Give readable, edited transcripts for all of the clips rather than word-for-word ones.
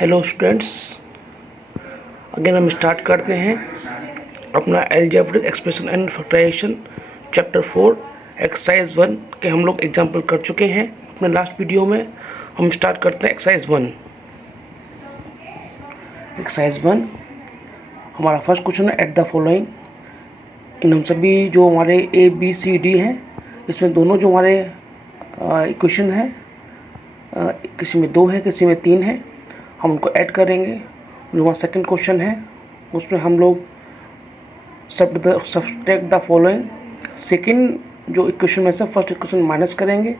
Hello students, again हम start करते हैं अपना algebraic expression and factorization chapter 4 exercise 1 के हम लोग एग्जाम्पल कर चुके हैं। अपने लास्ट वीडियो में हम स्टार्ट करते हैं एक्सरसाइज 1। एक्सरसाइज 1 हमारा फर्स्ट क्वेश्चन है, एट द फॉलोइंग। इन हम सभी जो हमारे ए बी सी डी हैं, इसमें दोनों जो हमारे इक्वेशन हैं, किसी में 2 है, किसी में 3 है, हम उनको ऐड करेंगे। जो हमारा सेकंड क्वेश्चन है उसमें हम लोग सब्ट्रैक्ट द फॉलोइंग, सेकंड जो इक्वेशन में से फर्स्ट इक्वेशन माइनस करेंगे।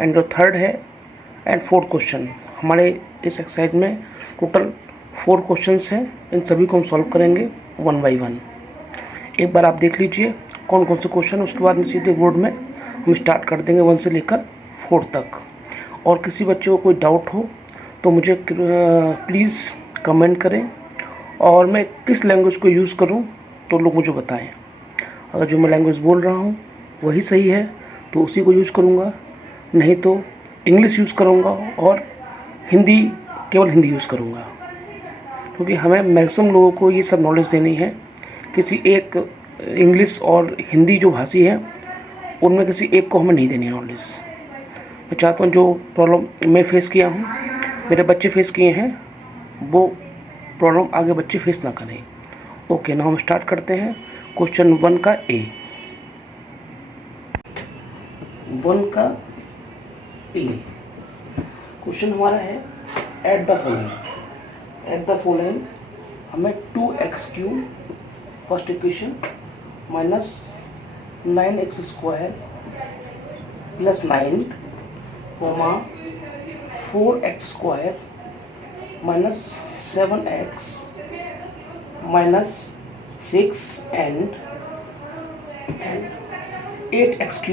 एंड जो थर्ड है एंड फोर्थ क्वेश्चन, हमारे इस एक्सरसाइज में टोटल 4 क्वेश्चंस हैं। इन सभी को हम सॉल्व करेंगे 1 बाई 1। एक बार आप देख लीजिए कौन कौन से क्वेश्चन, उसके बाद में सीधे बोर्ड में हम स्टार्ट कर देंगे 1 से लेकर 4 तक। और किसी बच्चे को कोई डाउट हो तो मुझे प्लीज़ कमेंट करें, और मैं किस लैंग्वेज को यूज़ करूं तो लोग मुझे बताएं। अगर जो मैं लैंग्वेज बोल रहा हूं वही सही है तो उसी को यूज़ करूंगा, नहीं तो इंग्लिश यूज़ करूंगा और हिंदी, केवल हिंदी यूज़ करूंगा। क्योंकि हमें मैक्सिमम लोगों को ये सब नॉलेज देनी है। किसी एक इंग्लिश और हिंदी जो भाषी है उनमें किसी एक को हमें नहीं देनी नॉलेज। मैं चाहता हूँ जो प्रॉब्लम मैं फेस किया हूँ, मेरे बच्चे फेस किए हैं, वो प्रॉब्लम आगे बच्चे फेस ना करें। ओके, ना हम स्टार्ट करते हैं क्वेश्चन 1 का ए। 1 का ए क्वेश्चन हमारा है, at the following. At the following हमें 2x³ first equation minus 9x² plus 9 4x² minus 7x minus 6 and 8x³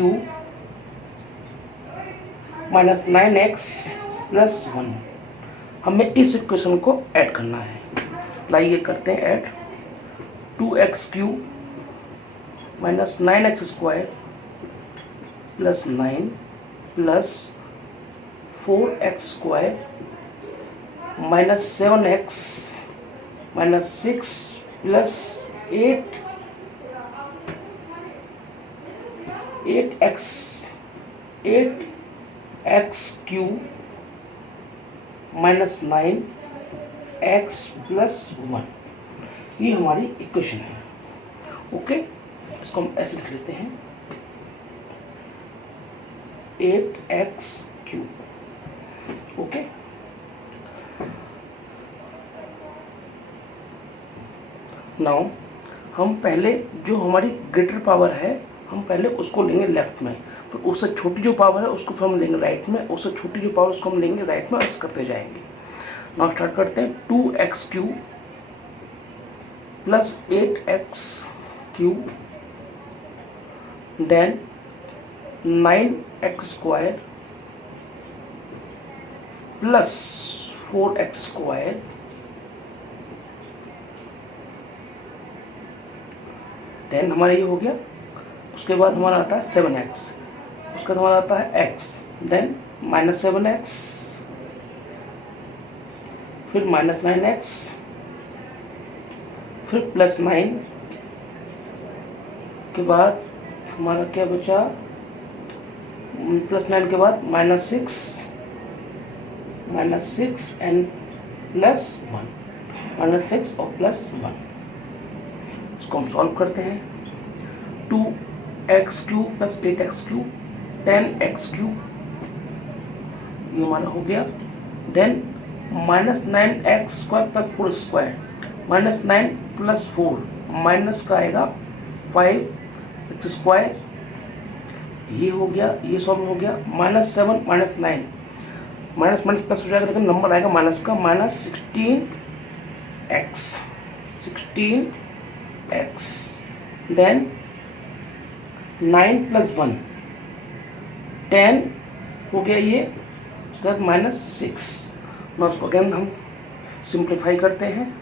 minus 9x plus 1, हमें इस इक्वेशन को ऐड करना है। लाइए करते हैं add. 2x³ minus 9x² plus 9 plus 4x² minus 7x minus 6 plus 8x³ minus 9x plus 1, ये हमारी इक्वेशन है। ओके, इसको हम ऐसे लिख लेते हैं 8x³। ओके, नाउ हम पहले जो हमारी ग्रेटर पावर है हम पहले उसको लेंगे लेफ्ट में, फिर उससे छोटी जो पावर है उसको फिर हम लेंगे राइट में, उससे छोटी जो पावर उसको हम लेंगे राइट में, ऐसे करते जाएंगे। नाउ स्टार्ट करते हैं। 2x³ plus 8x³ then 9x² plus 4x², then हमारा ये हो गया। उसके बाद हमारा आता है 7x, उसके बाद हमारा आता है x, देन माइनस 7x, फिर माइनस 9x, फिर प्लस 9 के बाद हमारा क्या बचा, प्लस 9 के बाद माइनस 6 एंड प्लस 1, माइनस 6 और प्लस 1। इसको हम सॉल्व करते हैं। 2x³ प्लस 8x³ 10x³ ये हमारा हो गया। Then minus 9x² plus 4² minus 9 plus 4 minus का आएगा 5x², ये हो गया, ये सॉल्व हो गया। Minus 7 minus 9 minus minus plus हो जाएगा, लेकिन नंबर आएगा माइनस का, माइनस 16x देन 9 प्लस 1 10 हो गया, ये उसके बाद माइनस 6। ना उसको अगेन हम सिंप्लीफाई करते हैं।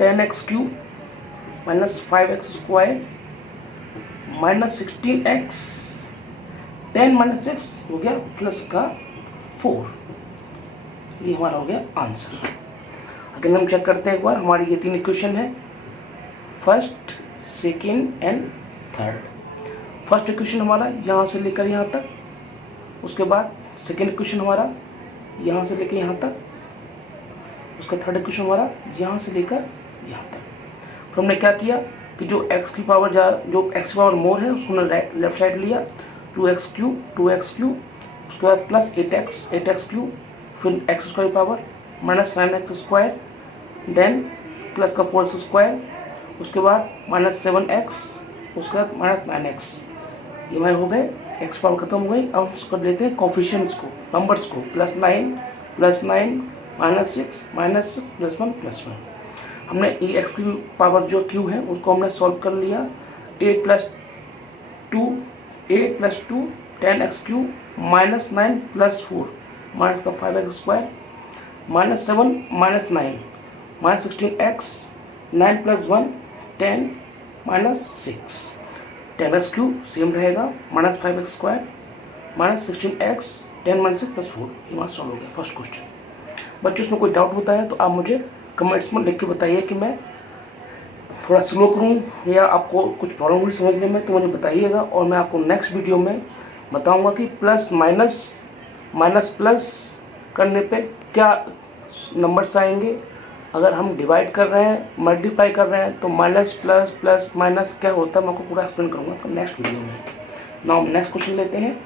10x³ minus 5x² minus 16x, 10 minus 6 हो गया प्लस का 4, ये हमारा हो गया आंसर। अगर हम चेक करते हैं एक बार, हमारी ये 3 इक्वेशन है, first, second and third. First equation हमारा यहाँ से लेकर यहाँ तक, उसके बाद सेकेंड इक्वेशन हमारा यहाँ से लेकर यहाँ तक, उसका थर्ड इक्वेशन हमारा यहाँ से लेकर यहाँ तक। फिर हमने क्या किया कि जो x की पावर मोर है उसको हमने लेफ्ट साइड लिया, 2x क्यूब, उसके बाद प्लस 8x क्यूब, फिर x square power minus 9x square, then plus का 4x स्क्वायर, उसके बाद माइनस 7x, उसके बाद माइनस 9x। ये हमारे हो गए, x पावर खत्म हो गई। अब उसको लेते हैं कोफिशिएंट्स को, नंबर्स को, +9 -6 -6 +1 +1। हमने ये x की पावर जो q है उसको हमने सॉल्व कर लिया। 8 + 2 10x क्यूब, -9 + 4 माइनस का 5x square, -7 -9 -16x, 9 + 1 10 -6, 10x cube same रहेगा, -5x स्क्वायर, -16x, 10 - 6 + 4। ये हमारा सॉल्व हो गया फर्स्ट क्वेश्चन। बच्चों इसमें कोई डाउट होता है तो आप मुझे कमेंट्स में लिख के बताइए कि मैं थोड़ा स्लो करूं या आपको कुछ प्रॉब्लम हुई समझने में, तो मुझे बताइएगा। और मैं आपको नेक्स्ट वीडियो में बताऊंगा कि प्लस माइनस प्लस करने पे क्या नंबर्स आएंगे, अगर हम डिवाइड कर रहे हैं, मल्टीप्लाई कर रहे हैं तो माइनस प्लस प्लस माइनस क्या होता है, मैं आपको पूरा एक्सप्लेन करूँगा तो नेक्स्ट वीडियो में। नाउ हम नेक्स्ट क्वेश्चन लेते हैं।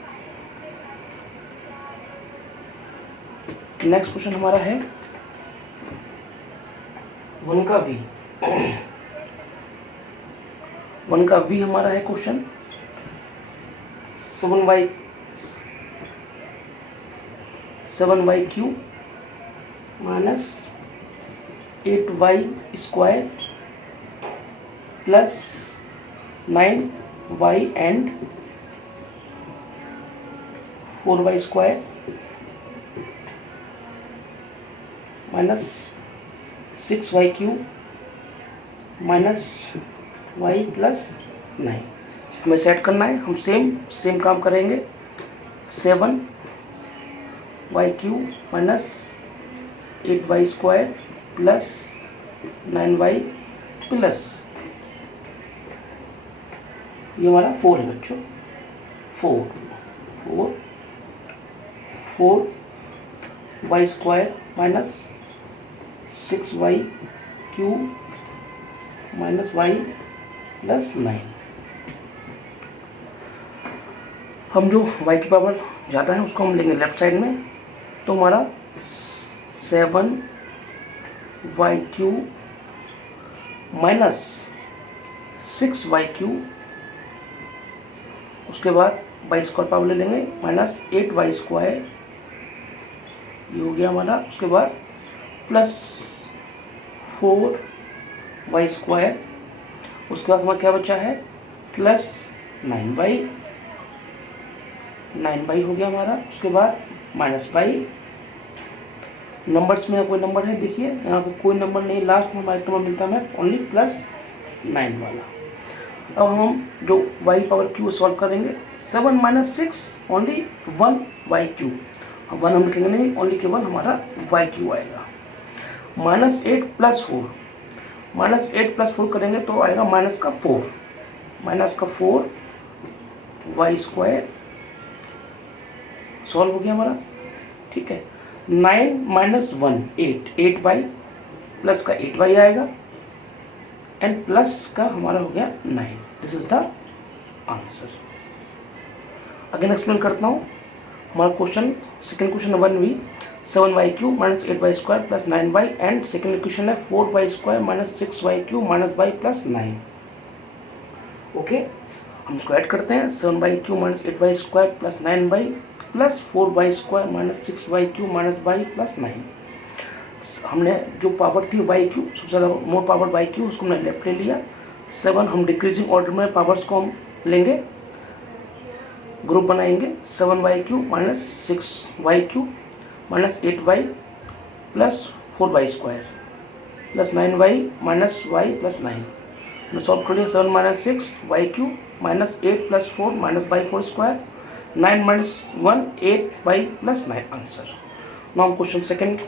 नेक्स्ट क्वेश्चन हमारा है 1 का v। 1 का v हमारा है question 7y cube minus 8y square plus 9y and 4y square minus 6y cube minus y + 9। हमें सेट करना है, हम सेम काम करेंगे। 7y cube minus 8y square plus 9y plus, ये हमारा 4 है बच्चों, 4y square minus 6y cube minus y + 9। हम जो y की पावर ज़्यादा है उसको हम लेंगे लेफ्ट साइड में, तो हमारा 7y cube minus 6y cube, उसके बाद y स्क्वायर पावर ले लेंगे माइनस 8y स्क्वायर, ये हो गया हमारा। उसके बाद प्लस 4y स्क्वायर, उसके बाद हमारा क्या बचा है प्लस 9y हो गया हमारा। उसके बाद माइनस y। नंबर्स में कोई नंबर है, देखिए यहाँ पे कोई नंबर नहीं, लास्ट में हमारे नंबर मिलता है हमें ओनली +9 वाला। अब हम जो y पावर क्यू सॉल्व करेंगे, 7 - 6 ओनली 1y क्यूब, 1 हम लिखेंगे नहीं, ओनली केवल हमारा y क्यू आएगा। -8 + 4, -8 + 4 करेंगे तो आएगा -4 y स्क्वायर, सॉल्व हो गया हमारा, ठीक है। 9 - 1 8y प्लस का 8y आएगा एंड प्लस का हमारा हो गया 9। This is the answer. Again explain करता हूँ हमारा question, second question 1b 7y cube minus 8y square plus 9y and second equation है 4y square minus 6y cube minus y + 9। Okay, हम इसको ऐड करते हैं। 7y cube minus 8y square plus 9y plus 4y square minus 6y cube minus y + 9। हमने जो power थी y cube, सबसे ज़्यादा मोर पावर y क्यूब, उसको हमने लेफ्ट ले लिया। 7 हम डिक्रीजिंग ऑर्डर में पावर्स को हम लेंगे, ग्रुप बनाएंगे। 7y cube minus 6y cube minus 8y plus 4y square plus 9y minus y + 9। हमने सॉल्व कर लिया। 7 - 6y cube minus 8 + 4 minus y 4 square, 9 - 1 8y + 9 answer. Now हम क्वेश्चन सेकंड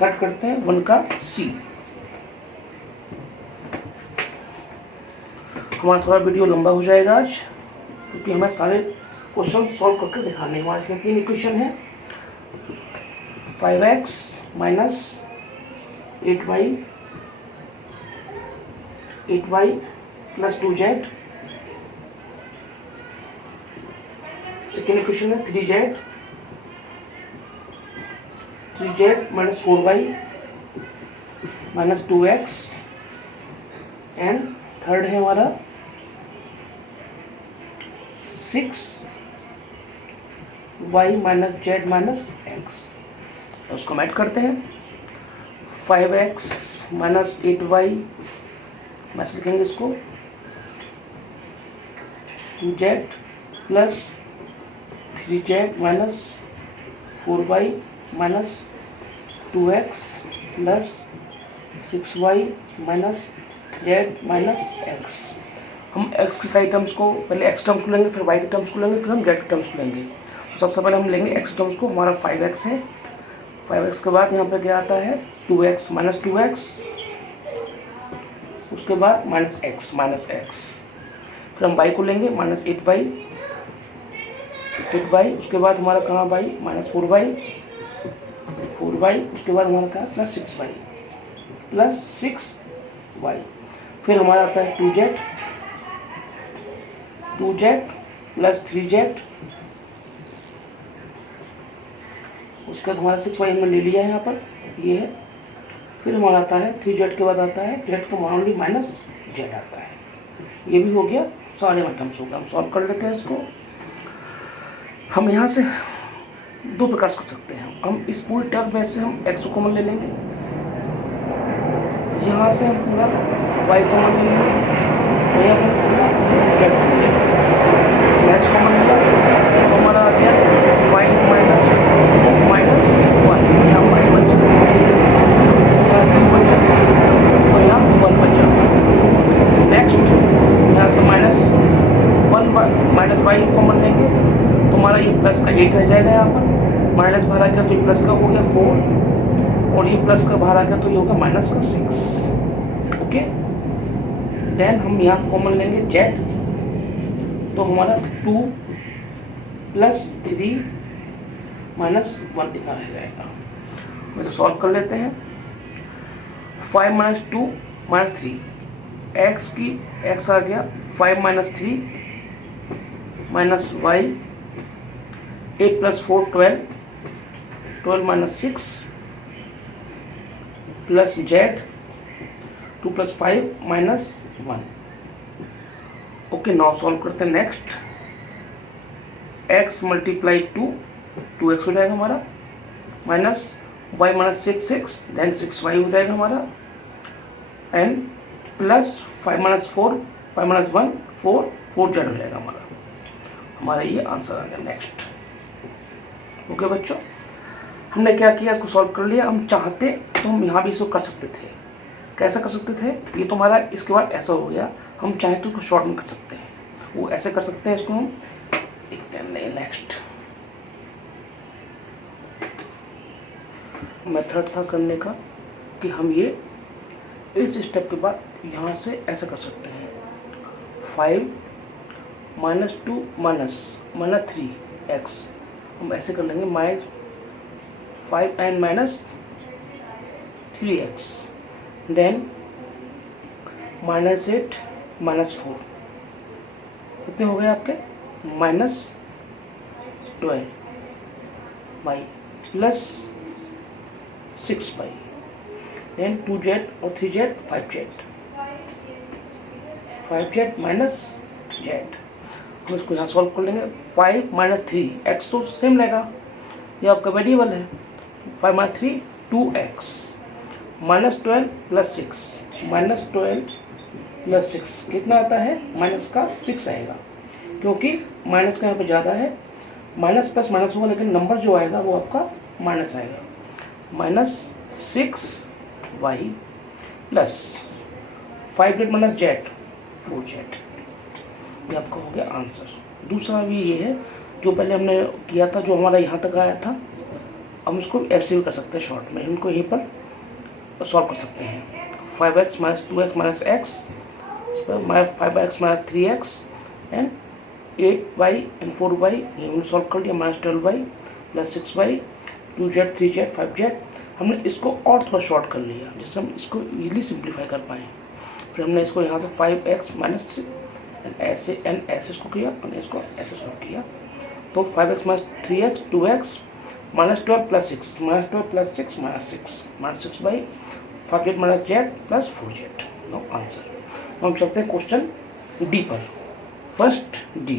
थर्ड करते हैं 1 का सी। हमारा थोड़ा वीडियो लंबा हो जाएगा आज, क्योंकि हमें सारे क्वेश्चन सॉल्व करके दिखाने हैं। हमारे इसमें 3 इक्वेशन है, 5x minus 8y plus 2z, second equation है 3z minus 4y minus 2x, and third है हमारा 6y minus z minus x। उसको ऐड करते हैं, 5x माइनस 8y, मैच लिखेंगे इसको, 2z plus 3z minus 4y minus 2x plus 6y minus z minus x। हम x की सारी टर्म्स को पहले x टर्म्स को लेंगे, फिर y के टर्म्स को लेंगे, फिर हम z के टर्म्स को लेंगे। तो सबसे पहले हम लेंगे x टर्म्स को। हमारा 5x है, 5x के बाद यहाँ पर क्या आता है 2x माइनस 2x, उसके बाद माइनस x माइनस x, फिर हम y को लेंगे माइनस 8y, उसके बाद हमारा कहाँ y माइनस 4y, उसके बाद हमारा कहाँ प्लस 6y, फिर हमारा आता है 2z प्लस 3z, उसके बाद हमारा 6y हमने ले लिया है यहाँ पर, ये है। फिर हमारा आता है 3z के बाद आता है z का मामूली माइनस z आता है। ये भी हो गया, सारे टर्म्स हो गया। हम सॉल्व कर लेते हैं इसको। हम यहाँ से दो प्रकार से कर सकते हैं। हम इस पूरी टर्म में से हम x को कॉमन ले लेंगे, यहाँ से हम पूरा y कॉमन ले लेंगे, यहाँ पर पूरा z कॉमन ले लेंगे। x कॉमन लिया तो हमारा आ गया 5 माइनस 2 माइनस 1, यहाँ 5 बचा, यहाँ 2 बचा और यहाँ 1 बचा। नेक्स्ट यहाँ से माइनस 1 माइनस y कॉमन लेंगे तो हमारा ये प्लस का 8 रह जाएगा। यहाँ पर माइनस बाहर आ गया तो ये प्लस का हो गया 4, और ये प्लस का बाहर आ गया तो ये होगा माइनस का 6। ओके, देन हम यहाँ कॉमन लेंगे z, तो हमारा 2 प्लस 3 माइनस 1 इतना रह जाएगा। वैसे सॉल्व कर लेते हैं। 5 माइनस 2 माइनस 3, x की x आ गया 5 minus 3 minus y, 8 plus 4 12, 12 minus 6 plus z, 2 plus 5 minus 1। Okay, now solve करते हैं। नेक्स्ट x मल्टीप्लाई 2x हो जाएगा हमारा, minus y minus 6 then 6y हो जाएगा हमारा, and plus 5 minus 4 5 minus 1 4 4z हो जाएगा हमारा ये आंसर आ गया। नेक्स्ट। ओके बच्चों, हमने क्या किया, इसको सॉल्व कर लिया। हम चाहते तो हम यहाँ भी इसको कर सकते थे। कैसा कर सकते थे, ये तो हमारा इसके बाद ऐसा हो गया। हम चाहे तो इसको शॉर्ट में कर सकते हैं, वो ऐसे कर सकते हैं। इसको हम देखते हैं। नहीं, नेक्स्ट मेथड था करने का कि हम ये इस स्टेप के बाद यहाँ से ऐसे कर सकते हैं। 5 माइनस 2 माइनस 3x, हम ऐसे कर लेंगे, minus 5 and minus 3x, then minus 8 minus 4, कितने हो गए आपके minus 12y plus 6y, then 2z और 3z 5z माइनस z। हम इसको यहाँ सॉल्व कर लेंगे। 5 माइनस 3 x तो सेम रहेगा, ये आपका वेरिएबल है। 5 minus 3 2x, minus 12 plus 6, minus 12 plus 6 कितना आता है, माइनस का 6 आएगा, क्योंकि माइनस का यहाँ पे ज़्यादा है। माइनस प्लस माइनस होगा, लेकिन नंबर जो आएगा वो आपका माइनस आएगा। Minus 6y plus 5z minus z 4z, ये आपका हो गया आंसर। दूसरा भी ये है जो पहले हमने किया था, जो हमारा यहाँ तक आया था, हम इसको ऐसे भी कर सकते हैं शॉर्ट में, इनको यहीं पर सॉल्व कर सकते हैं। 5x minus 2x minus x, 5x minus 3x and 8y and 4y, ये हमने सॉल्व कर लिया। Minus 12y plus 6y 2z 3z 5z। हमने इसको और थोड़ा शॉर्ट कर लिया जिससे हम इसको इजीली सिंप्लीफाई कर पाएँ। फिर हमने इसको यहाँ से 5x माइनस ऐसे इसको किया और इसको ऐसे सॉल्व किया। तो 5x minus 3x 2x minus 12 plus 6 minus 12 plus 6 minus 6 by 5z minus z plus 4z। No answer. हम चलते हैं क्वेश्चन डी पर। First D,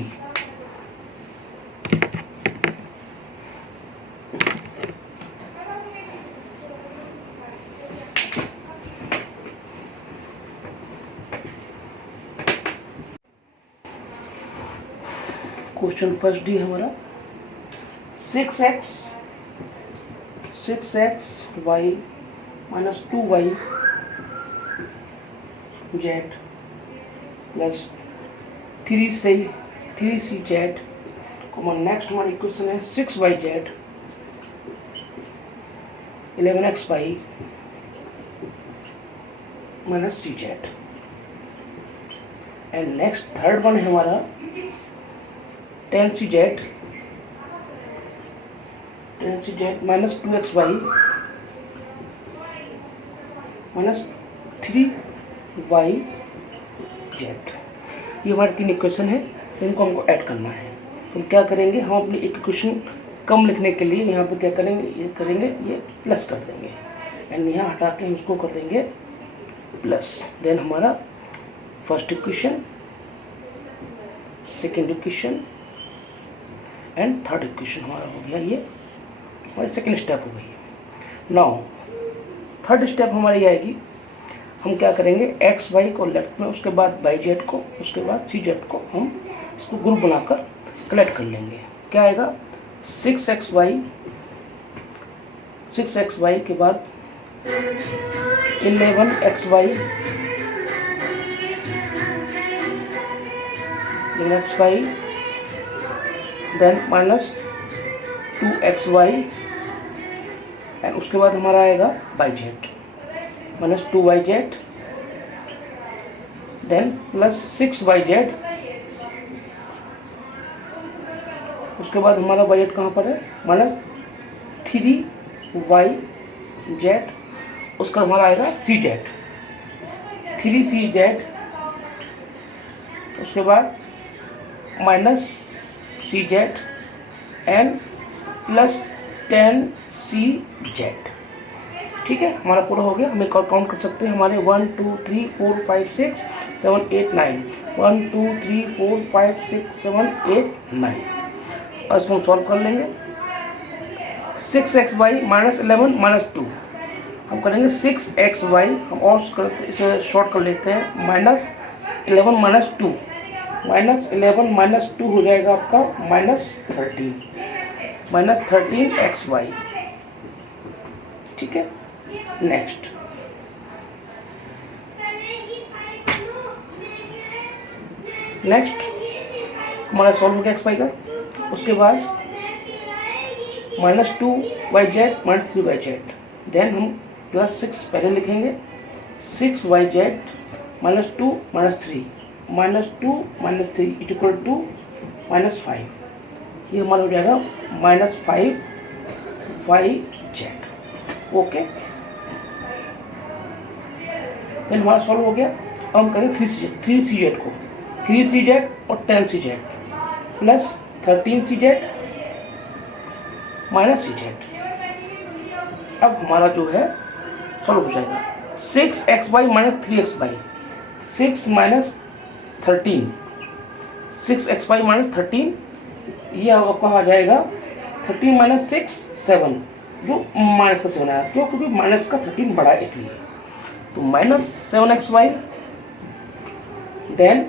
question first D हमारा 6x y minus 2y z plus 3c z। Next हमारा equation है 6y z 11x y minus c z। And next third one है हमारा 10c z minus 2xy minus 3y z। ये हमारे तीन equation है, इनको हमको ऐड करना है। हम क्या करेंगे, हम अपनी एक इक्वेशन कम लिखने के लिए यहाँ पर क्या करेंगे, ये प्लस कर देंगे एंड यहाँ हटा के हम उसको कर देंगे प्लस। देन हमारा first equation, second equation and third equation हमारा हो गया। ये हमारी सेकेंड स्टेप हो गई। नाउ थर्ड स्टेप हमारी आएगी, हम क्या करेंगे एक्स वाई को लेफ्ट में, उसके बाद वाई जेड को, उसके बाद सी जेड को हम इसको ग्रुप बनाकर कलेक्ट कर लेंगे। क्या आएगा 6xy के बाद 11xy then minus 2xy and उसके बाद हमारा आएगा Y Z minus 2yz then plus 6yz। उसके बाद हमारा वाई जेड कहाँ पर है, माइनस 3yz। उसका हमारा आएगा cz 3cz। उसके बाद minus cz and plus 10cz। ठीक है, हमारा पूरा हो गया। हम एक और काउंट कर सकते हैं, हमारे 1 2 3 4 5 6 7 8 9 1 2 3 4 5 6 7 8 9। और इसको हम सॉल्व कर लेंगे। 6xy माइनस 11 माइनस 2 हम करेंगे 6xy, हम और इसे शॉर्ट कर लेते हैं, माइनस 11 माइनस 2 माइनस 11 माइनस 2 हो जाएगा आपका माइनस 13xy। ठीक है, नेक्स्ट हमारा सॉल्व हो गया एक्स वाई का। उसके बाद minus 2yz minus 3yz। Then हम प्लस 6 पहले लिखेंगे, 6yz minus 2 minus 3 equal to minus 5। ये हमारा हो जाएगा माइनस 5yz। ओके, देन हमारा सॉल्व हो गया। अब हम करेंगे 3cz को, 3cz और 10cz plus 13cz minus cz। अब हमारा जो है सॉल्व हो जाएगा 6xy minus 3xy, 6 minus 13 6xy minus 13, ये आपका आ जाएगा 13 माइनस 6 7, जो माइनस का 7 आया, क्यों, क्योंकि माइनस का 13 बड़ा है इसलिए। तो minus 7xy then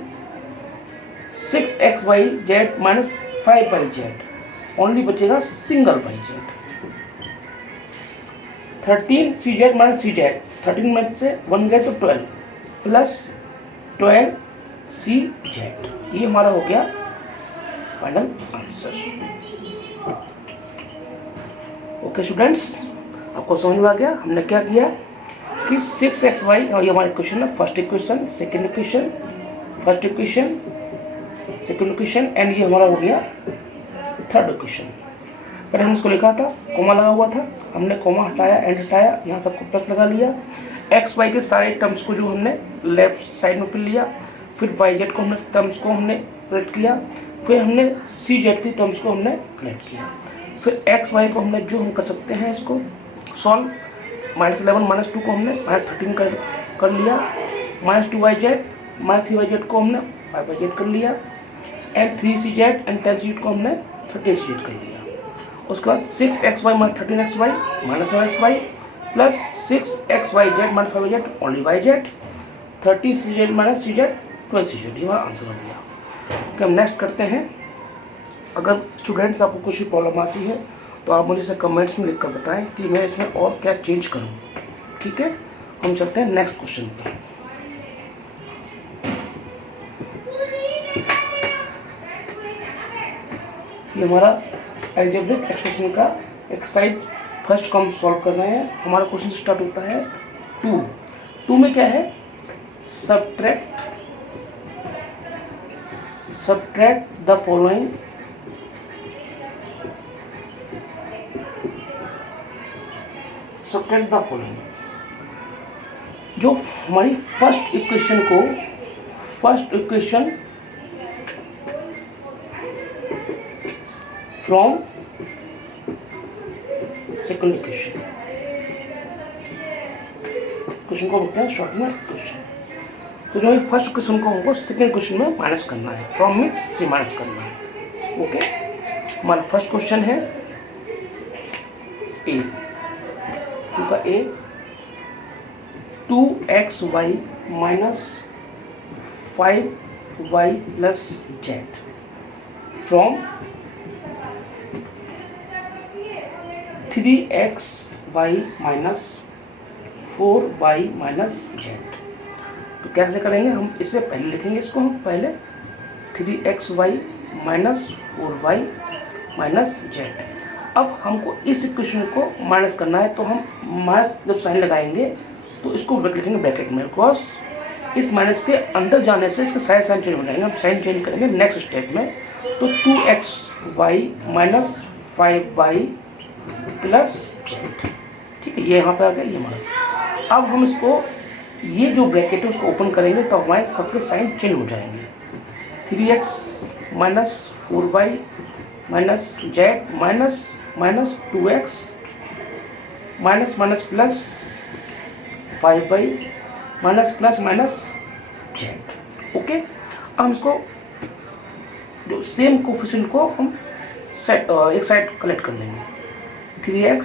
6xyz minus 5yz, only बचेगा single yz। 13cz minus cz, 13 में से 1 गए तो 12 प्लस 12cz। ये हमारा हो गया फाइनल आंसर। ओके स्टूडेंट्स, आपको समझ में आ गया हमने क्या किया कि 6xy, और ये हमारा इक्वेशन है, first equation, second equation, first equation, second equation, and ये हमारा हो गया थर्ड इक्वेशन। पहले हमने इसको लिखा था, कोमा लगा हुआ था, हमने कोमा हटाया, एंड हटाया, यहाँ सबको प्लस लगा लिया। एक्स वाई के सारे टर्म्स को जो हमने लेफ्ट साइड में फिर लिया, फिर वाई जेड को हमने टर्म्स को हमने कलेक्ट किया, फिर हमने सी जेड की टर्म्स को हमने कलेक्ट किया, फिर एक्स वाई को हमने जो हम कर सकते हैं इसको सॉल्व, -11 -2 को हमने -13 कर लिया, -2 वाई जेड -3 वाई जेड को हमने 5 वाई जेड कर लिया, and 3 C Z and 10 C Z को हमने 30 सी जेड कर लिया। उसके बाद 6xy -13xy -7xy plus 6xy Z -5 Y Z only Y Z, 30 C Z C Z 12 C Z, ये हमारा आंसर बन गया। ओके, हम नेक्स्ट करते हैं। अगर स्टूडेंट्स आपको कुछ भी प्रॉब्लम आती है तो आप मुझे इसे कमेंट्स में लिख कर बताएं कि मैं इसमें और क्या चेंज करूं। ठीक है, हम चलते हैं नेक्स्ट क्वेश्चन पर। ये हमारा अलजेब्रिक एक्सप्रेशन का एक्सरसाइज फर्स्ट को हम सॉल्व कर रहे हैं। हमारा क्वेश्चन स्टार्ट होता है 2 में क्या है, सब्ट्रैक्ट द फॉलोइंग जो हमारी first equation from second equation, question को बोलते हैं शॉर्ट में इक्वेशन। तो जो फर्स्ट क्वेश्चन को हमको सेकंड क्वेश्चन में माइनस करना है, फ्रॉम मीन्स से माइनस करना है। ओके, हमारा फर्स्ट क्वेश्चन है ए, का ए 2xy -5y plus Z from 3xy -4y Z. तो कैसे करेंगे हम, इससे पहले लिखेंगे इसको हम पहले 3xy -4y जेड। अब हमको इस इक्वेशन को माइनस करना है, तो हम माइनस जब साइन लगाएंगे तो इसको लिखेंगे ब्रैकेट में, बिकॉज इस माइनस के अंदर जाने से इसके सारे साइन चेंज हो जाएंगे। हम साइन चेंज करेंगे नेक्स्ट स्टेप में। तो 2xy -5y प्लस जेड, ठीक है, ये यहाँ पे आ गया ये हमारा। अब हम इसको ये जो ब्रैकेट है उसको ओपन करेंगे तो हमारे सबके साइन चेंज हो जाएंगे। 3x -4y Z -2x plus 5y plus Z. Okay, हम इसको जो सेम कोफिशिएंट को हम एक साइड कलेक्ट कर लेंगे। 3x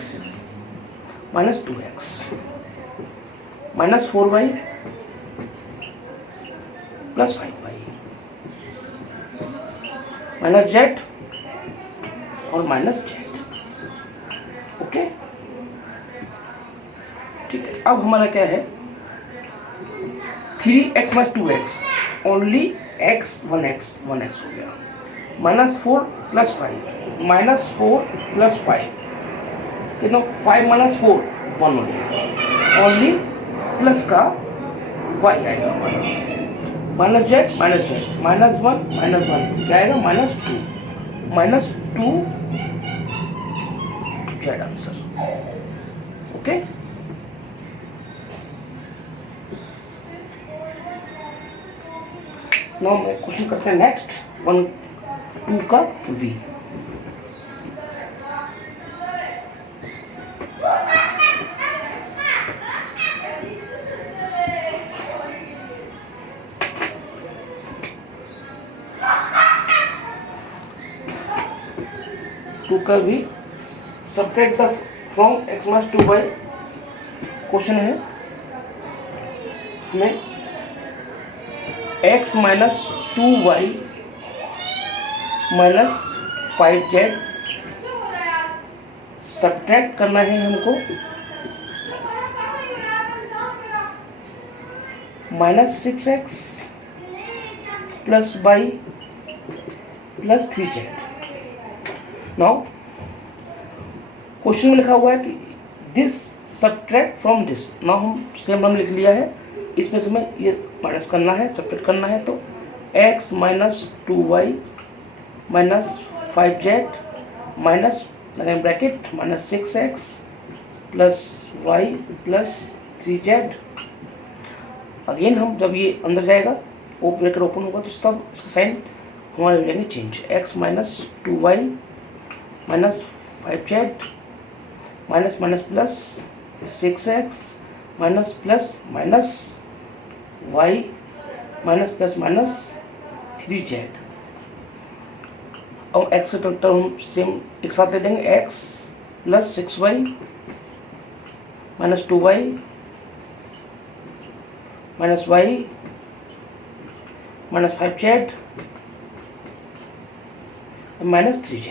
-2x -4y plus 5y Z और जेड। ओके, ठीक है। अब हमारा क्या है, 3x -2x only x 1x हो गया, -4 प्लस 5 -4 प्लस 5 कितना, 5 -4 1 हो गया, ओनली प्लस का y आएगा हमारा, जेड -1 क्या आएगा, -2 Z answer. Okay, now question करते हैं नेक्स्ट 1-2 का v। का भी subtract the from x -2y question है हमें x -2y -5z सब्ट्रैक्ट करना है हमको -6x plus y plus 3z। Now question में लिखा हुआ है कि दिस सब्ट्रैक्ट फ्रॉम दिस, ना हम सेम हम लिख लिया है, इसमें से हमें ये माइनस करना है, सब्ट्रैक्ट करना है। तो x minus 2y minus 5z minus लगाएं bracket minus 6x plus y plus 3z। Again हम जब ये अंदर जाएगा वो ब्रैकेट ओपन होगा तो सब इसका साइन हमारे हो जाएंगे change. x minus 2y minus 5z minus minus plus 6x minus plus minus y minus plus minus 3z। और x का टर्म हम सेम एक साथ दे देंगे, x plus 6y minus 2y minus y minus 5z minus 3z।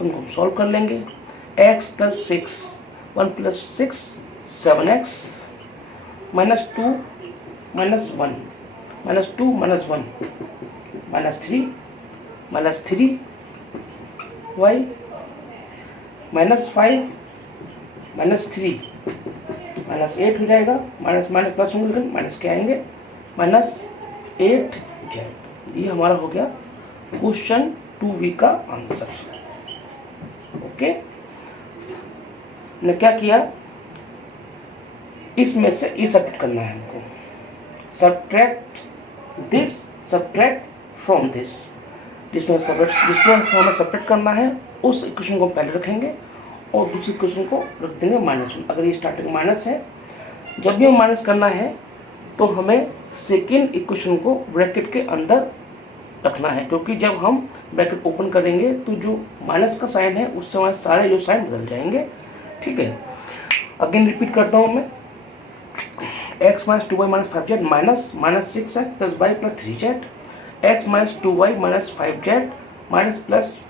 उनको हम solve कर लेंगे। x plus 6 1 plus 6 7x minus 2 minus 1 minus 2 minus 1 minus 3 minus 3y minus 5 minus 3 minus 8 हो जाएगा। माइनस माइनस प्लस होंगे लेकिन माइनस के आएंगे, माइनस 8z। ये हमारा हो गया क्वेश्चन 2b का आंसर। ओके, ने क्या किया, इसमें से ये सब्ट्रैक्ट करना है हमको, subtract this subtract from this. जिसमें हमें सब्ट्रैक्ट करना है उस इक्वेशन को पहले रखेंगे और दूसरी इक्वेशन को रख देंगे माइनस में। अगर ये स्टार्टिंग माइनस है, जब भी हमें माइनस करना है तो हमें सेकेंड इक्वेशन को ब्रैकेट के अंदर रखना है, क्योंकि जब हम ब्रैकेट ओपन करेंगे तो जो माइनस का साइन है उससे हमारे सारे जो साइन बदल जाएंगे। ठीक है, अगेन रिपीट करता हूँ मैं, x minus 2y minus 5z minus minus 6x plus y plus 3z, x minus 2y minus 5z minus plus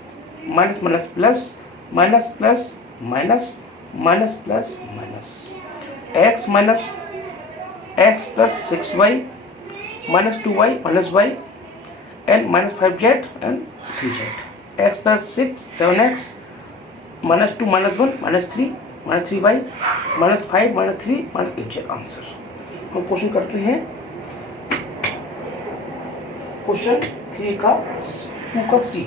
minus minus plus minus plus minus minus plus minus, x minus x plus 6y minus 2y minus y and minus 5z and 3z, x plus 6 7x minus 2 minus 1 minus 3 minus 3y minus 5 minus 3 minus 8z answer. हम question करते हैं question 3 का 2 का सी।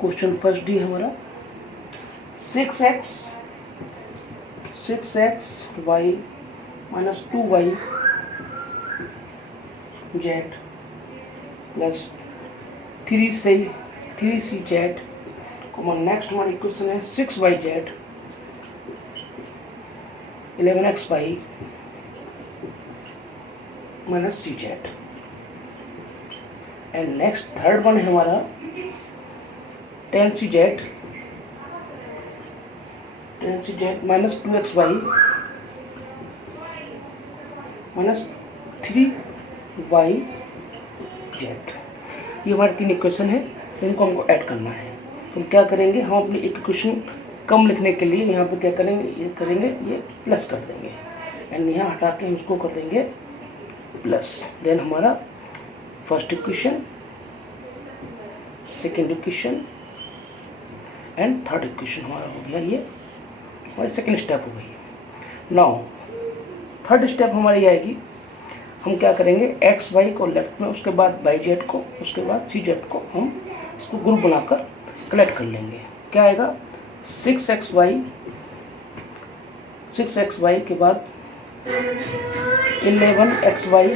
Question first D हमारा 6x y minus 2y z plus 3cz, next हमारी equation है 6yz 11xy minus cz। And next third one है हमारा 10cz minus 2xy minus 3yz। ये हमारे 3 इक्वेशन है, इनको हमको ऐड करना है। हम क्या करेंगे, हम अपनी एक इक्वेशन कम लिखने के लिए यहाँ पे क्या करेंगे, ये प्लस कर देंगे एंड यहाँ हटा के हम उसको कर देंगे प्लस। देन हमारा first equation, second equation and third equation हमारा हो गया, ये हमारी सेकेंड स्टेप हो गई। नाउ थर्ड स्टेप हमारी आएगी, हम क्या करेंगे, एक्स वाई को लेफ्ट में, उसके बाद वाई जेड को, उसके बाद सी जेड को हम इसको ग्रुप बनाकर कलेक्ट कर लेंगे। क्या आएगा 6xy के बाद 11xy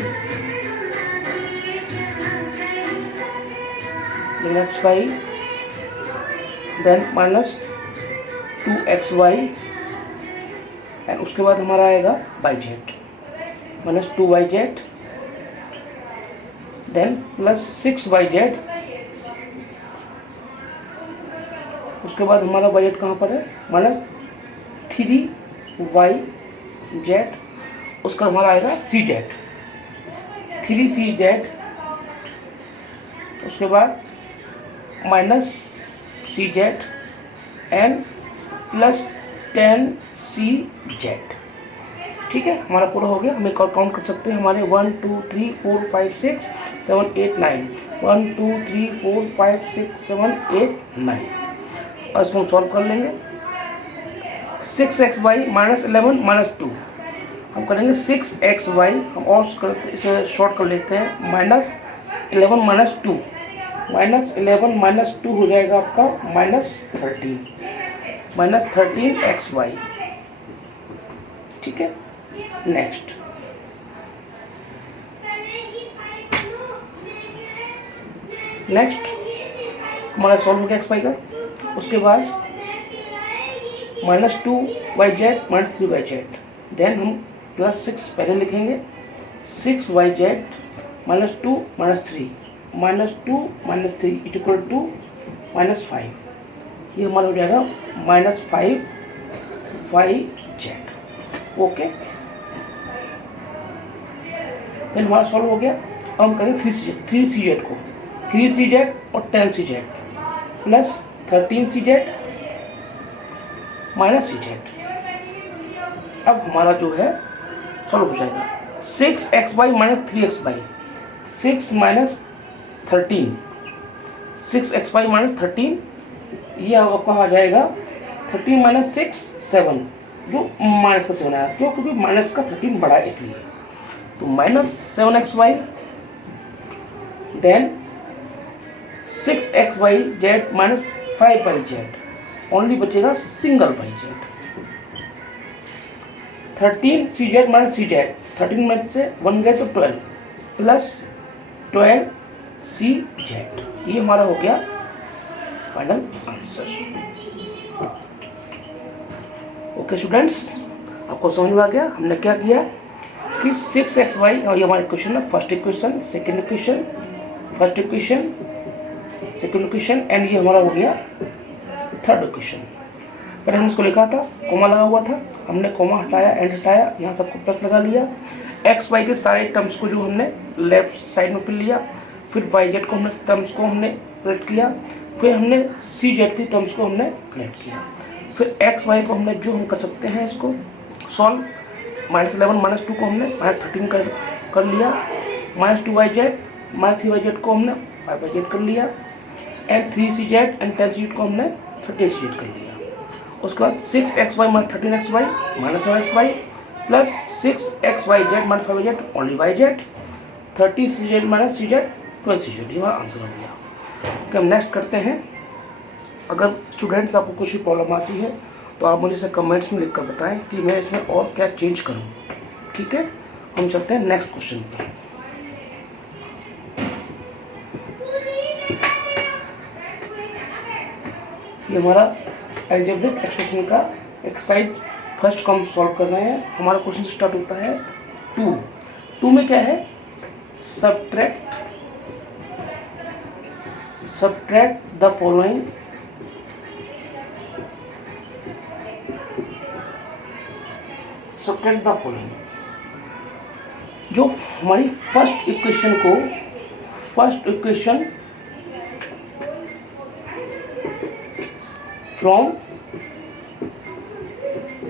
then minus 2xy and उसके बाद हमारा आएगा Y Z minus 2yz then plus 6yz। उसके बाद हमारा yz कहाँ पर है, माइनस 3yz। उसका हमारा आएगा cz 3cz। उसके बाद minus cz and plus 10cz। ठीक है, हमारा पूरा हो गया। हम एक और काउंट कर सकते हैं, हमारे 1 2 3 4 5 6 7 8 9, 1 2 3 4 5 6 7 8 9। और इसको हम सॉल्व कर लेंगे। 6xy माइनस 11 माइनस 2, हम करेंगे 6xy, हम और इसे शॉर्ट कर लेते हैं, माइनस 11 माइनस 2, माइनस 11 माइनस 2 हो जाएगा आपका माइनस 13xy। ठीक है, नेक्स्ट हमारा सॉल्व हो गया एक्स वाई का। उसके बाद minus 2yz minus 3yz, then हम प्लस 6 पहले लिखेंगे, 6yz minus 2 minus 3 minus 2 minus 3 is equal to minus 5, ये हमारा हो जाएगा माइनस 5yz। ओके, देन हमारा सॉल्व हो गया। अब हम करेंगे 3cz को, 3cz और 10cz plus 13cz minus cz। अब हमारा जो है सॉल्व हो जाएगा 6xy minus 3xy, 6 minus 13, 6xy minus 13, ये आपका आ जाएगा 13 माइनस 6 7, जो माइनस का 7 आया, क्योंकि माइनस का 13 बड़ा है इसलिए, तो minus 7xy, then 6xyz minus 5yz, only बचेगा single yz। 13cz minus cz, 13 में से 1 गए तो 12 प्लस 12cz, ये हमारा हो गया फाइनल आंसर। ओके स्टूडेंट्स, आपको समझ में आ गया हमने क्या किया कि 6xy, और ये हमारा इक्वेशन है, first equation, second equation, first equation, second equation, and ये हमारा हो गया थर्ड इक्वेशन। पहले हमने इसको लिखा था, कोमा लगा हुआ था, हमने कोमा हटाया, एंड हटाया, यहाँ सबको प्लस लगा लिया, एक्स वाई के सारे टर्म्स को जो हमने लेफ्ट साइड में फिर लिया, फिर वाई जेड को हमने टर्म्स को हमने प्लेट किया, फिर हमने सी जेड की टर्म्स को हमने प्लेट किया, फिर एक्स वाई को हमने जो हम कर सकते हैं इसको सॉल्व, माइनस 11 माइनस 2 को हमने माइनस 13 कर लिया, माइनस 2yz माइनस 3yz को हमने 5yz कर लिया, एंड 3cz एंड 10cz को हमने 13cz कर लिया। उसके बाद 6xy minus 13xy minus 7xy plus 6xyz minus 5yz only yz, 30cz minus cz 12cz, ये हमारा आंसर हो गया। ओके, हम नेक्स्ट करते हैं। अगर स्टूडेंट्स आपको कुछ प्रॉब्लम आती है तो आप मुझे इसे कमेंट्स में लिखकर बताएं कि मैं इसमें और क्या चेंज करूं। ठीक है, हम चलते हैं नेक्स्ट क्वेश्चन पर। ये हमारा अलजेब्रिक एक्सप्रेशन का एक्सरसाइज फर्स्ट को हम सॉल्व कर रहे हैं। हमारा क्वेश्चन स्टार्ट होता है 2 में क्या है, subtract the following, subtract the following, जो हमारी first equation from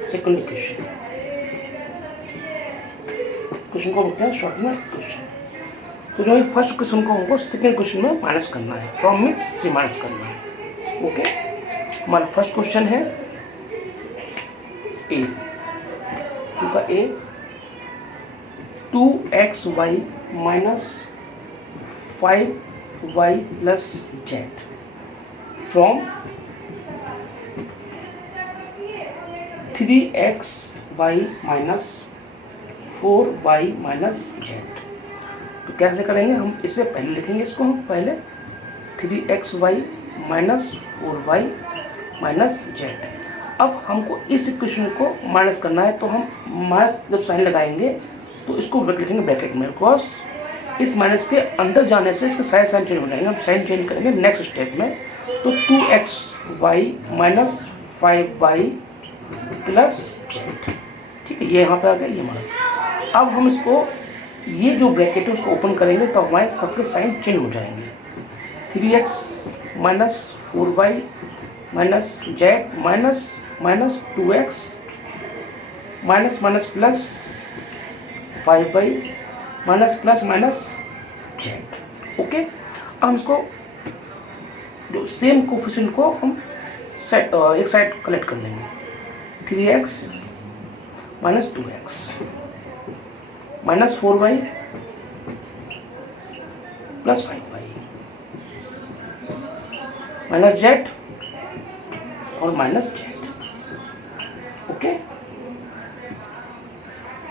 second equation, question को बोलते हैं शॉर्ट में इक्वेशन। तो जो फर्स्ट क्वेश्चन को हमको सेकंड क्वेश्चन में माइनस करना है, फ्रॉम मीन्स से माइनस करना है। ओके, हमारा फर्स्ट क्वेश्चन है ए, का ए 2xy minus 5y plus Z from 3xy minus 4y minus Z. तो कैसे करेंगे हम, इससे पहले लिखेंगे इसको हम पहले 3xy minus 4y minus Z. अब हमको इस इक्वेशन को माइनस करना है, तो हम माइनस जब साइन लगाएंगे तो इसको लिखेंगे ब्रैकेट में, बिकॉज इस माइनस के अंदर जाने से इसके सारे साइन चेंज हो जाएंगे। हम साइन चेंज करेंगे नेक्स्ट स्टेप में, तो 2xy minus 5y plus Z. ठीक है, ये यहाँ पे आ गया, ये हमारा। अब हम इसको, ये जो ब्रैकेट है उसको ओपन करेंगे तो हमारे सबके साइन चेंज हो जाएंगे। 3x minus 4y minus Z minus 2x minus minus plus 5 by minus plus minus Z. Okay, हम इसको जो सेम कोफिशिएंट को हम एक साइड कलेक्ट कर लेंगे। 3x minus 2x minus 4y plus 5y minus Z और माइनस जेड। ओके,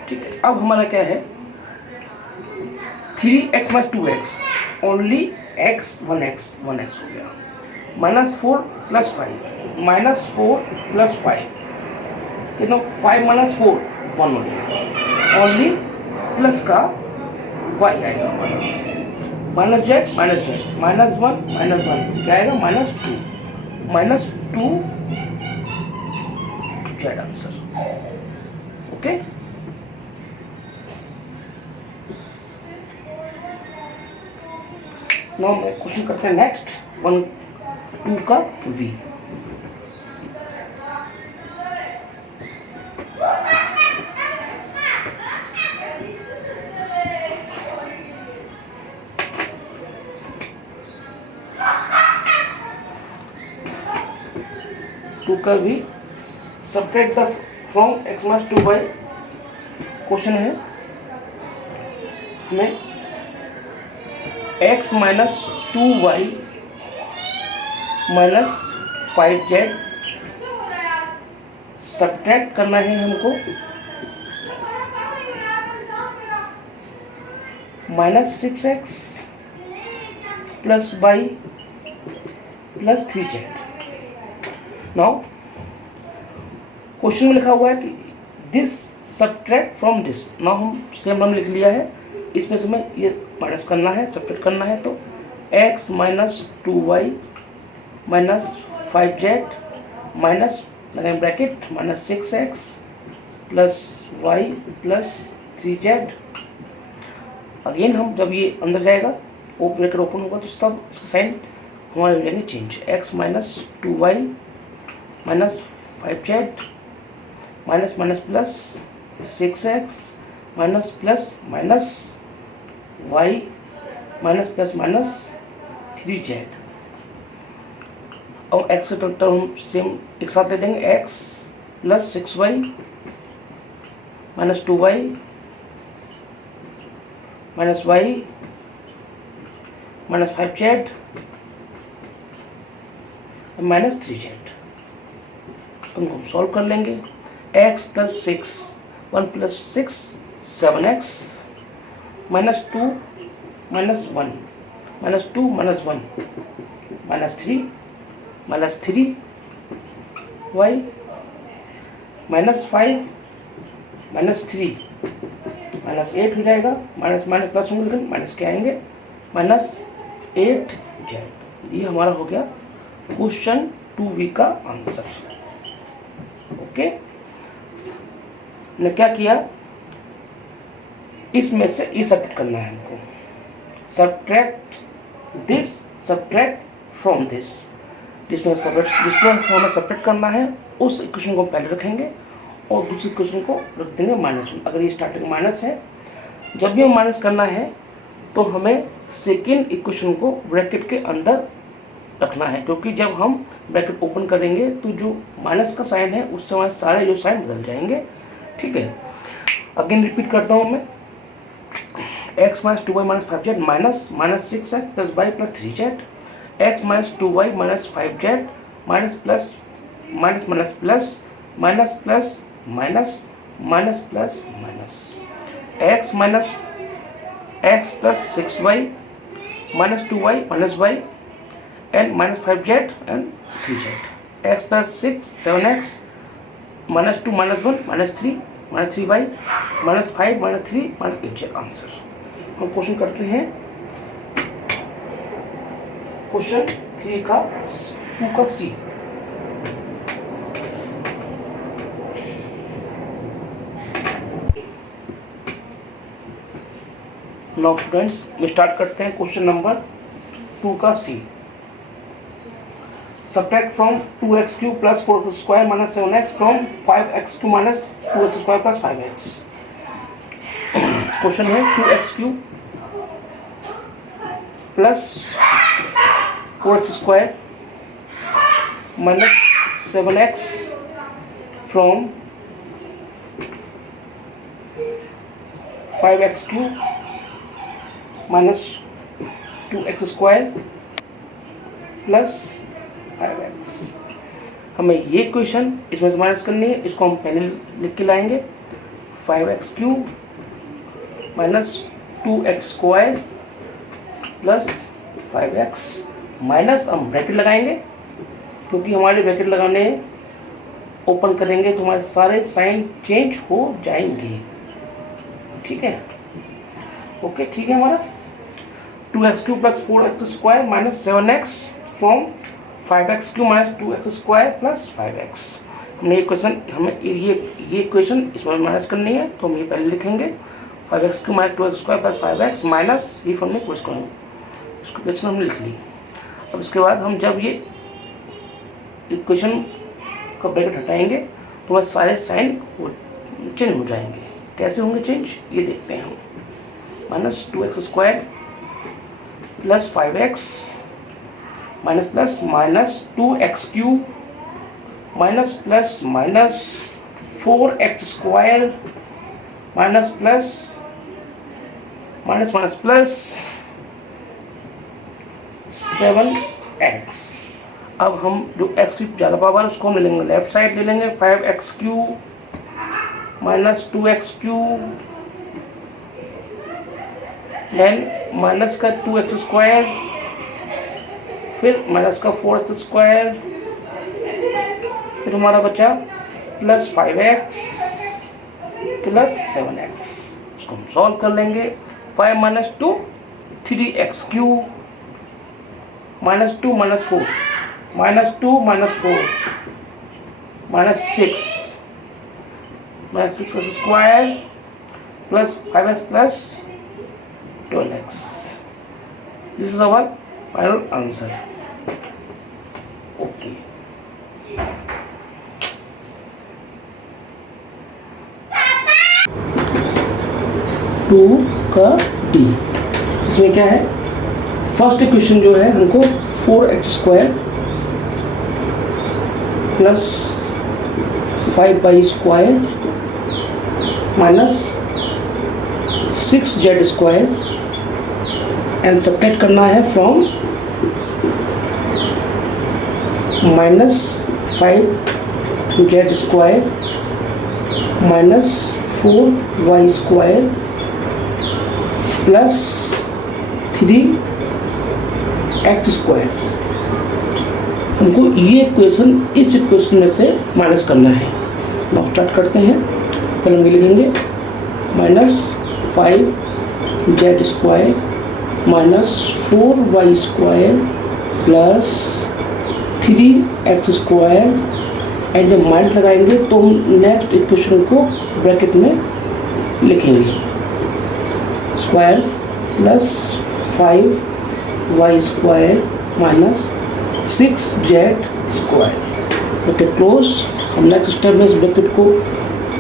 ठीक है। अब हमारा क्या है, 3x minus 2x only x 1x हो गया, माइनस 4 प्लस 5 माइनस 4 प्लस 5 कितना, 5 माइनस 4 1 हो गया, ओनली प्लस का y आएगा हमारा, माइनस जेड माइनस 1 क्या आएगा, minus 2 Z answer. Okay, now मैं क्वेश्चन करते हैं नेक्स्ट 1 2 का v। टू का v subtract the from x minus 2 by, question है हमें x minus 2y minus 5z subtract करना है हमको minus 6x plus y plus 3z। Now question में लिखा हुआ है कि this subtract from this. Now हम सेम हम लिख लिया है, इसमें से हमें ये माइनस करना है, सब्ट्रैक्ट करना है, तो x minus 2y minus 5z minus लगाएं bracket minus 6x plus y plus 3z। Again हम जब ये अंदर जाएगा वो ब्रैकेट ओपन होगा तो सब इसका साइन हमारे हो जाएंगे change, x minus 2y minus 5z minus minus plus 6x minus plus minus y minus plus minus 3z। और x से टर्म हम सेम एक साथ ले देंगे, x plus 6y minus 2y minus y minus 5z minus 3z। उनको हम solve कर लेंगे, x plus 6 1 plus 6 7x minus 2 minus 1 minus 2 minus 1 minus 3 y minus 5 minus 3 minus 8 हो जाएगा, माइनस माइनस प्लस होंगे लेकिन माइनस के आएंगे, माइनस 8z। ये हमारा हो गया क्वेश्चन 2v का आंसर। ओके, ने क्या किया, इसमें से ये सब्ट्रैक्ट करना है हमको, subtract this subtract from this, जिसमें हमें सब्ट्रैक्ट करना है उस इक्वेशन को पहले रखेंगे और दूसरी इक्वेशन को रख देंगे माइनस में। अगर ये स्टार्टिंग माइनस है, जब भी हमें माइनस करना है तो हमें सेकेंड इक्वेशन को ब्रैकेट के अंदर रखना है, क्योंकि जब हम ब्रैकेट ओपन करेंगे तो जो माइनस का साइन है उससे हमारे सारे जो साइन बदल जाएंगे। ठीक है, अगेन रिपीट करता हूँ मैं, x minus 2y minus 5z minus minus 6x plus y plus 3z, x minus 2y minus 5z minus plus minus minus plus minus plus minus minus plus minus, x minus x plus 6y minus 2y minus y and minus 5z and 3z, x plus 6 7x minus 2 minus 1 minus 3 minus 3y minus 5 minus 3 minus 8z answer. हम question करते हैं question 3 का 2 का सी। Now students हम start करते हैं question number 2 का सी। Subtract from 2x cube plus 4x square minus 7x from 5x2 minus 2x square plus 5x। Question है 2x³ plus 4x² minus 7x from 5x³ minus 2x² plus 5x। हमें ये question इसमें से minus करनी है, इसको हम पहले लिख के लाएंगे 5x³ minus 2x² plus 5x minus हम ब्रैकेट लगाएंगे, क्योंकि हमारे ब्रैकेट लगाने ओपन करेंगे तो हमारे सारे साइन चेंज हो जाएंगे। ठीक है, ओके, ठीक है। हमारा 2x³ plus 4x² minus 7x from 5x³ minus 2x² plus 5x। हमने ये क्वेश्चन ये क्वेश्चन इसमें माइनस करनी है, तो हम ये पहले लिखेंगे 5x³ minus 2x² plus 5x minus ये हमने क्वेश्चन इसको क्वेश्चन हमने लिख ली। अब इसके बाद हम जब ये इक्वेशन का ब्रैकेट हटाएंगे तो वह सारे साइन चेंज हो जाएंगे। कैसे होंगे चेंज, ये देखते हैं हम। Minus 2x² plus 5x minus plus minus 2x³ minus plus minus 4x² minus plus minus minus plus 7x। अब हम जो x की ज़्यादा पावर उसको हम ले लेंगे लेफ्ट साइड ले लेंगे 5x³ minus 2x³ then minus का 2x², फिर माइनस का 4x², फिर हमारा बचा प्लस 5x प्लस 7x। इसको हम सॉल्व कर लेंगे। 5 minus 2 3x³ minus 2 minus 4 minus 2 minus 4 minus 6 minus 6x² plus 5x plus 12x। This is our final answer. Okay, two का डी। इसमें क्या है, फर्स्ट इक्वेशन जो है हमको 4x² plus 5y² minus 6z² and subtract करना है from minus 5z² minus 4y² plus 3x²। हमको ये इक्वेशन इस इक्वेशन में से माइनस करना है। नाउ स्टार्ट करते हैं। पहले हम लिखेंगे minus 5z² minus 4y² plus 3x² and जब माइनस लगाएंगे तो हम नेक्स्ट इक्वेशन को ब्रैकेट में लिखेंगे square plus 5y² minus 6z² bracket close. हम नेक्स्ट स्टेप में इस ब्रैकेट को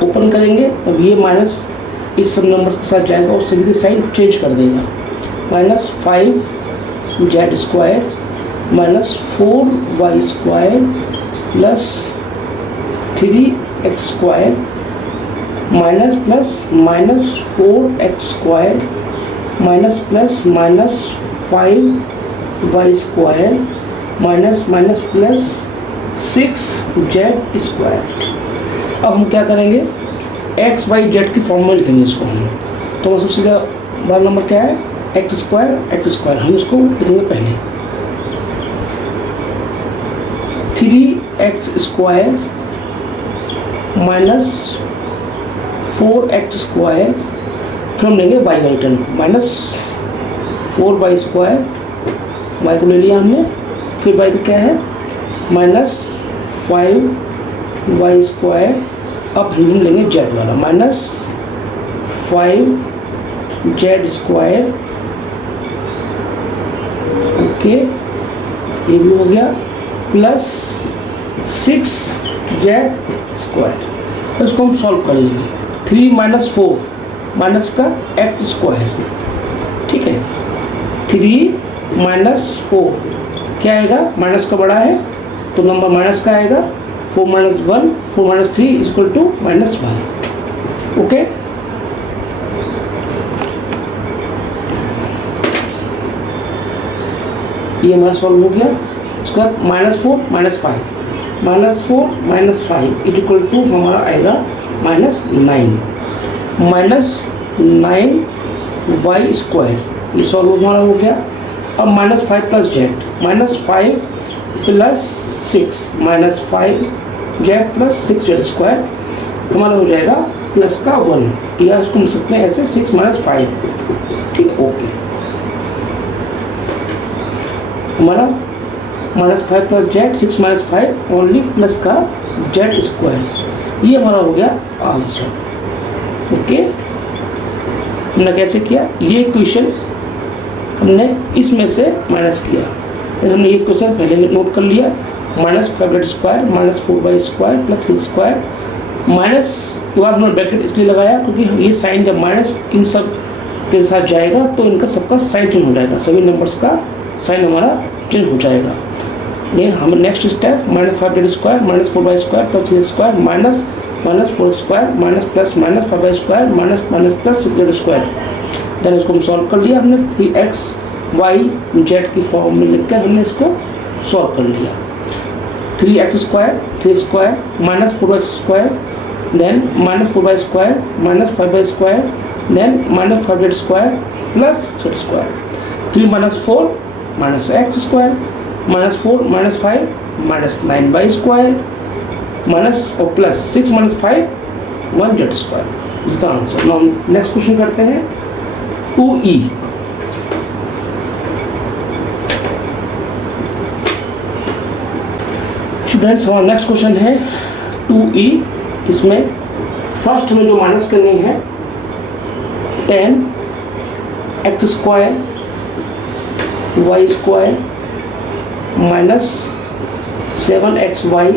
ओपन करेंगे, अब ये माइनस इस सब नंबर्स के साथ जाएगा और सभी के साइन चेंज कर देगा। Minus 5z² minus 4y² plus 3x² minus plus minus 4x² minus plus minus 5y² minus minus plus 6z²। अब हम क्या करेंगे, x बाई जेड की फॉर्म में लिखेंगे इसको हम। तो सबसे सीधा बार नंबर क्या है, x²। हम इसको लिखेंगे पहले 3x² माइनस 4x², फिर हम लेंगे y by term minus 4y², y को ले लिया हमने, फिर y तो क्या है माइनस 5y²। अब हम लेंगे z वाला माइनस 5z²। ओके, ये भी हो गया प्लस 6z²। तो इसको हम सॉल्व कर लेंगे। 3 माइनस 4 माइनस का एक्स स्क्वायर, ठीक है। 3 माइनस 4 क्या आएगा, माइनस का बड़ा है तो नंबर माइनस का आएगा। 4 minus 1, 4 minus 3 equal to -1। Okay, ये हमारा सॉल्व हो गया। उसका -4 -5, -4 -5 इक्वल टू हमारा आएगा -9, -9 y²। ये सॉल्व हमारा हो गया। अब -5 plus Z, -5 plus 6, -5 Z plus 6 Z square हमारा हो जाएगा प्लस का 1, या इसको मिल सकते हैं ऐसे 6 - 5, ठीक। ओके, हमारा -5 प्लस जेड 6 - 5 ओनली प्लस का जेड स्क्वायर, ये हमारा हो गया आंसर। ओके, हमने कैसे किया, ये क्वेश्चन हमने इसमें से माइनस किया। फिर हमने ये क्वेश्चन पहले नोट कर लिया, -5 square -4y² plus 3 square, minus के बाद हमने ब्रैकेट इसलिए लगाया क्योंकि ये साइन जब माइनस इन सब के साथ जाएगा तो इनका सबका साइन चेंज हो जाएगा, सभी नंबर्स का साइन हमारा चेंज हो जाएगा। लेकिन हम next step -5 square -4y² plus 3 square -4 square plus -5y² plus 6 square, then इसको हम सॉल्व कर लिया हमने। 3xy z की फॉर्म में लिखकर हमने इसको सॉल्व कर लिया। 3x² 3 square -4y², then -4y² -5y² then -5z² plus 6 square. 3 - 4 -x² -4 -5 -9y² minus और plus 6 - 5 1z²। Is the answer. Now next question करते हैं 2e। स्टूडेंट्स, हमारा नेक्स्ट क्वेश्चन है 2e। इसमें फर्स्ट में जो माइनस करनी है 10x² y² minus 7xy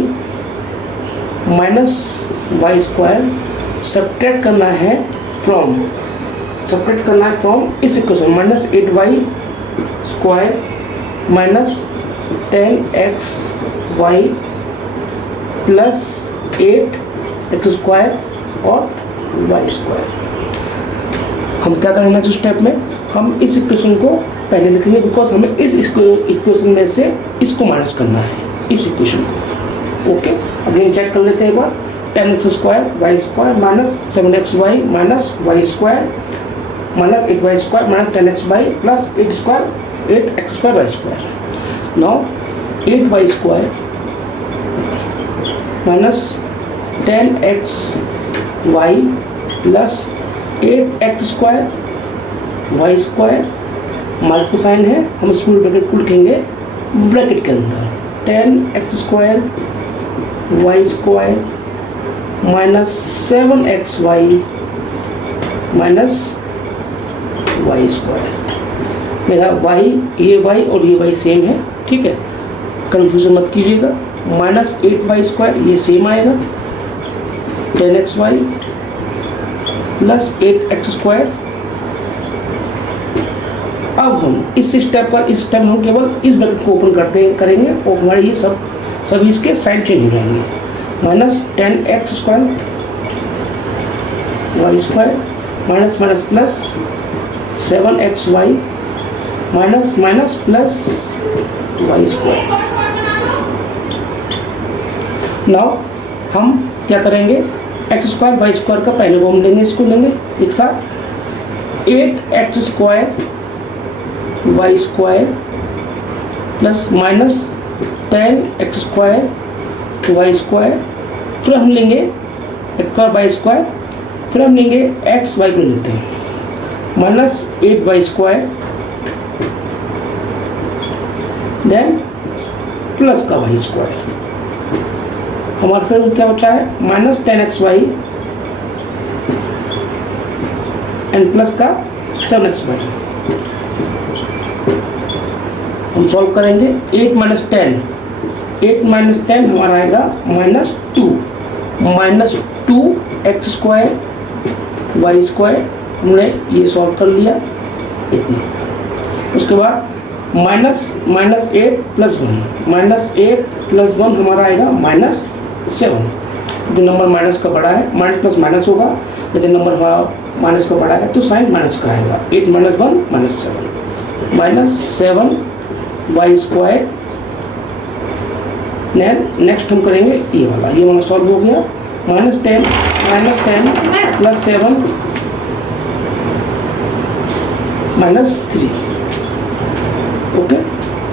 minus y² subtract करना है फ्रॉम इस equation -8y² minus 10xy plus 8x² और y²। हम क्या करेंगे नेक्स्ट स्टेप में, हम इस इक्वेशन को पहले लिखेंगे बिकॉज हमें इस इक्वेशन में से इसको माइनस करना है, इस इक्वेशन को। ओके, अगेन चेक कर लेते हैं एक बार। 10x² y² minus 7xy minus y² minus 8y² minus 10xy plus 8x² y²। Now 8y² minus 10xy plus 8x² y² minus का साइन है, हम इसमें ब्रैकेट को लिखेंगे ब्रैकेट के अंदर 10x² y² minus 7xy minus y²। मेरा y, ये y और ये y सेम है, ठीक है, कंफ्यूजन मत कीजिएगा। माइनस 8y² ये सेम आएगा, 10xy प्लस 8x²। अब हम इस स्टेप हम केवल इस ब्रैकेट को ओपन करेंगे और हमारे ये सभी इसके साइन चेंज हो जाएंगे। Minus 10x² y² minus minus plus 7xy minus minus plus y²। Now हम क्या करेंगे, x² y² का पहले फॉर्म लेंगे, इसको लेंगे एक साथ 8x² y² plus minus 10x² y²। फिर हम लेंगे x² y², फिर हम लेंगे x y को लेते हैं माइनस 8y² देन प्लस का y²। हमारा फिर क्या बचा है माइनस 10xy एंड प्लस का 7xy। हम सॉल्व करेंगे 8 - 10 हमारा आएगा -2 -2x² y² हमने ये सॉल्व कर लिया इतना। उसके बाद माइनस 8 प्लस 1, -8 + 1 हमारा आएगा -7। जो नंबर माइनस का बड़ा है, माइनस प्लस माइनस होगा, यदि नंबर हमारा माइनस का बड़ा है तो साइन माइनस का आएगा। 8 - 1 -7 -7y²। नेक्स्ट हम करेंगे ये वाला सॉल्व हो गया। -10 + 7 -3। ओके,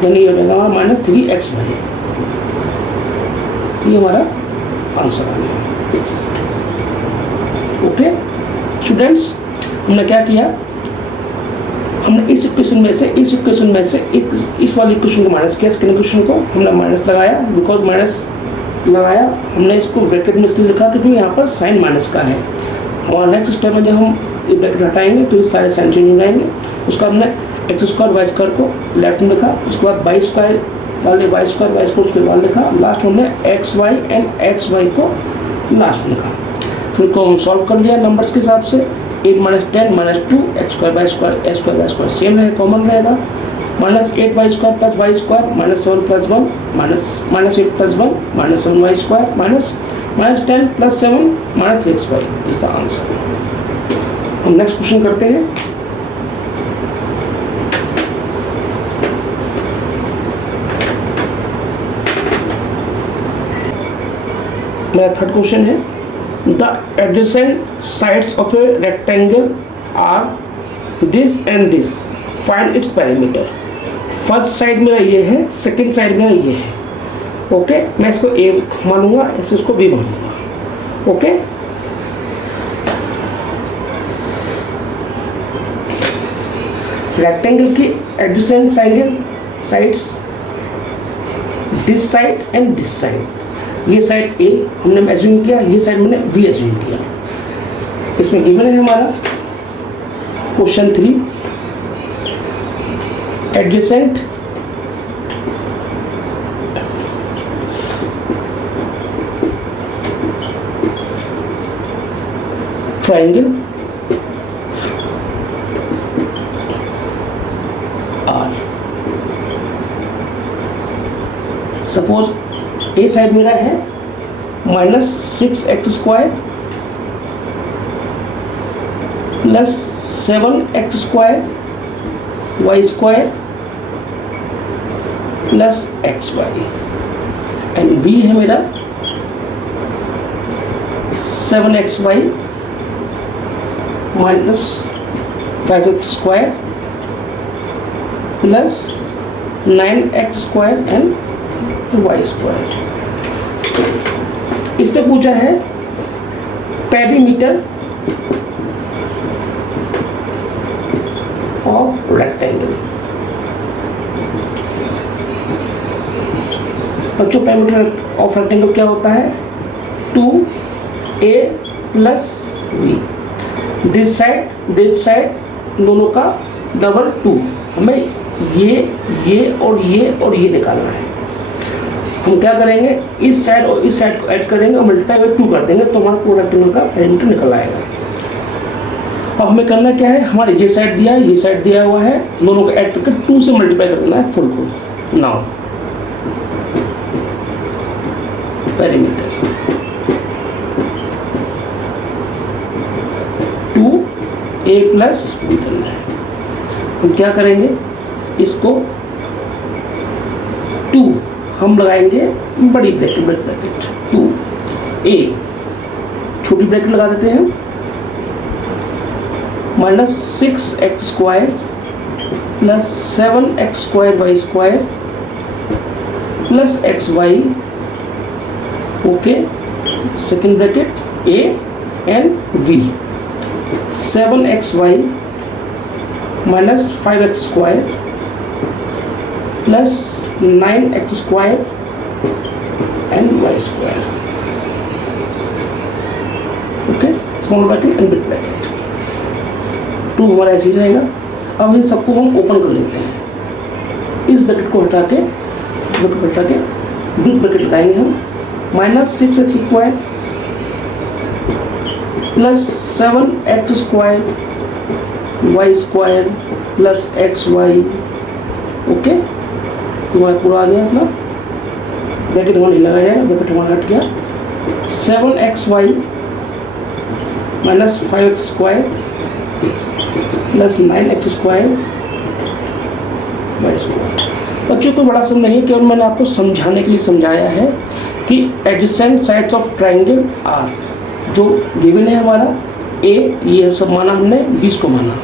यानी ये हो जाएगा हमारा -3xy। ये हमारा आंसर आ गया। ओके स्टूडेंट्स, हमने क्या किया, हमने इस इक्वेशन में से इस वाली इक्वेशन को माइनस किया, सेकंड इक्वेशन को हमने माइनस लगाया। बिकॉज माइनस लगाया हमने इसको ब्रैकेट में इसलिए लिखा क्योंकि यहाँ पर साइन माइनस का है। और नेक्स्ट स्टेप में जब हम ये ब्रैकेट हटाएंगे तो ये सारे साइन चेंज हो जाएंगे। उसका हमने x² y² को लेफ्ट में लिखा, उसके बाद y² वाले y² उसके बाद लिखा, लास्ट हमने xy एंड xy को लास्ट में लिखा। फिर को हम सॉल्व कर लिया नंबर्स के हिसाब से। 8 - 10 - 2 x² y² सेम रहे, कॉमन रहेगा। -8y² + y² -7 + 1 -8 + 1 -7y² -10 + 7 -3xy is the answer. हम नेक्स्ट क्वेश्चन करते हैं। मेरा थर्ड क्वेश्चन है, the adjacent sides of a rectangle are this and this, find its parameter. First side मेरा ये है, सेकंड साइड मेरा ये है। ओके, मैं इसको ए मानूंगा, इसको बी मानूंगा। ओके, रेक्टेंगल की adjacent sides this side and this side. ये साइड ए हमने एज्यूम किया, ये साइड मैंने बी एज्यूम किया। इसमें गिवन है हमारा question 3, adjacent triangle are. Suppose A side मेरा है -6x² + 7x² y² + xy, and B है मेरा 7xy - 5x² + 9x² and y²। इस पे पूछा है पेरीमीटर ऑफ रेक्टेंगल। बच्चों, पेरीमीटर ऑफ रेक्टेंगल क्या होता है? 2a + b। दिस साइड दोनों का डबल 2। हमें ये और ये निकालना है। हम क्या करेंगे, इस साइड और इस साइड को ऐड करेंगे और मल्टीप्लाई बाय 2 कर देंगे तो हमारा पूरा रेक्टेंगल का पेरीमीटर निकल आएगा। अब हमें करना क्या है, हमारे ये साइड दिया है, ये साइड दिया हुआ है, दोनों को ऐड करके 2 से मल्टीप्लाई कर देना है फुल को। नाउ पेरीमीटर 2a + b करना है। हम क्या करेंगे, इसको 2 हम लगाएंगे बड़ी ब्रैकेट 2a, छोटी ब्रैकेट लगा देते हैं -6x² + 7x² y² + xy। Okay, second bracket a and b 7xy - 5x² + 9x² and y²। Okay, small bracket and big bracket 2 हमारा ऐसे ही जाएगा। अब इन सबको हम ओपन कर लेते हैं। इस ब्रैकेट को हटा के बिग ब्रैकेट लगाएंगे हम। -6x² + 7x² Y square plus X Y, okay, तुम्हारा पूरा आ गया अपना, ब्रैकेट हमारा नहीं लगाया जाएगा, ब्रैकेट हमारा हट गया, 7xy minus 5x square plus 9x square Y square. बच्चों को बड़ा समझ नहीं है, केवल मैंने आपको समझाने के लिए समझाया है कि adjacent sides of triangle are, जो गिवन है हमारा ए, ये सब माना हमने, 20 को माना,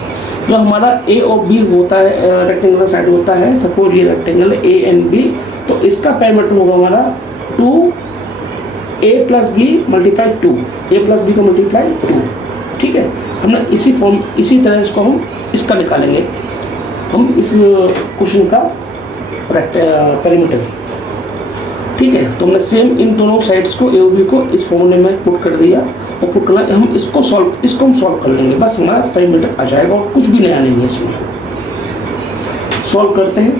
जो हमारा ए और बी होता है, रेक्टेंगुलर साइड होता है, सपोज ये रेक्टेंगल ए एंड बी, तो इसका पैरामीटर होगा हमारा 2a प्लस बी मल्टीप्लाई 2, ए प्लस बी का मल्टीप्लाई 2, ठीक है। हमने इसी फॉर्म, इसी तरह इसको हम इसका निकालेंगे, हम इस क्वेश्चन का पैरामीटर, ठीक है। तो हमने सेम इन दोनों साइड्स को ए और बी को इस फॉर्मूले में पुट कर दिया, और पुट करना हम इसको हम सॉल्व कर लेंगे, बस हमारा पैरामीटर आ जाएगा और कुछ भी नया नहीं है इसमें। सॉल्व करते हैं,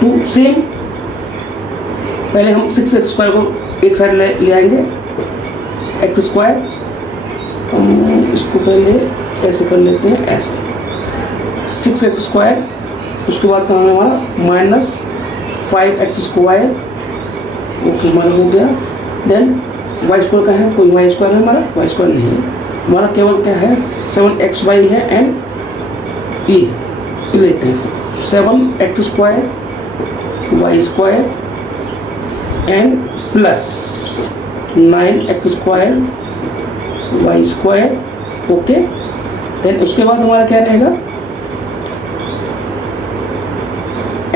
तो सेम पहले हम 6x स्क्वायर को एक साइड ले आएंगे, एक्स स्क्वायर, हम इसको पहले ऐसे कर लेते हैं, ऐसे 6x स्क्वायर, उसके बाद का हमारा माइनस 5x स्क्वायर, ओके हमारा हो गया। देन वाई स्क्वायर का है, कोई वाई स्क्वायर है हमारा, वाई स्क्वायर नहीं है हमारा, केवल क्या है 7xy है, एंड ये लेते हैं 7x square Y square and plus 9x square Y square, okay. Then उसके बाद हमारा क्या रहेगा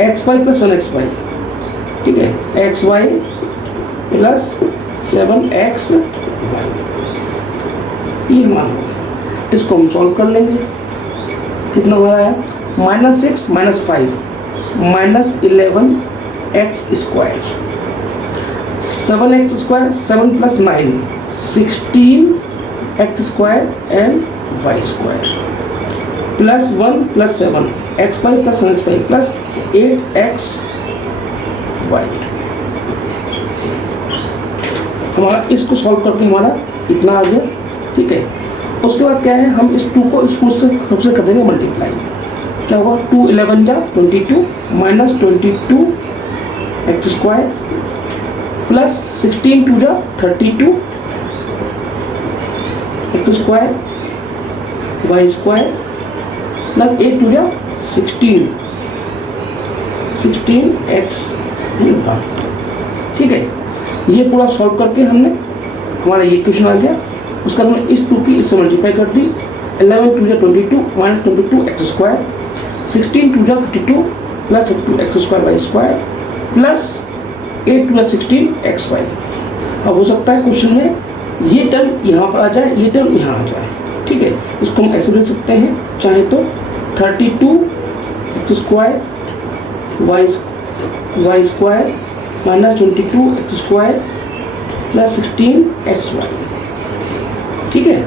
एक्स वाई प्लस 1xy, ठीक है, एक्स वाई प्लस 7x, ये हमारा, इसको हम सॉल्व कर लेंगे, कितना हो रहा है -6 minus 5 minus 11x square, 7x square, 7 plus 9 16x square and Y square, plus 1 plus 7 X Y plus 1xy plus 8x Y. हमारा इसको सॉल्व करके हमारा इतना आ गया, ठीक है। उसके बाद क्या है, हम इस 2 को इस सबसे कर देंगे मल्टीप्लाई, क्या होगा 2 11 जा 22 माइनस 22 एक्स स्क्वायर प्लस 16 2 जा 32 X square Y square plus 8 2 जा 16 एक्स, ठीक है। ये पूरा सॉल्व करके हमने, हमारा ये क्वेश्चन आ गया, उसका हमने इस 2 की इससे मल्टीप्लाई कर दी, 11 2 जा 22 माइनस 22 एक्स स्क्वायर, 16 2 जा 32 plus 32 X square Y square plus 8 2 जा 16 एक्स वाई। अब हो सकता है क्वेश्चन में ये टर्म यहाँ पर आ जाए, ये टर्म यहाँ आ जाए, ठीक है। इसको हम ऐसे लिख सकते हैं, चाहे तो 32 X square Y square minus 22 X square plus 16 X Y, ठीक है,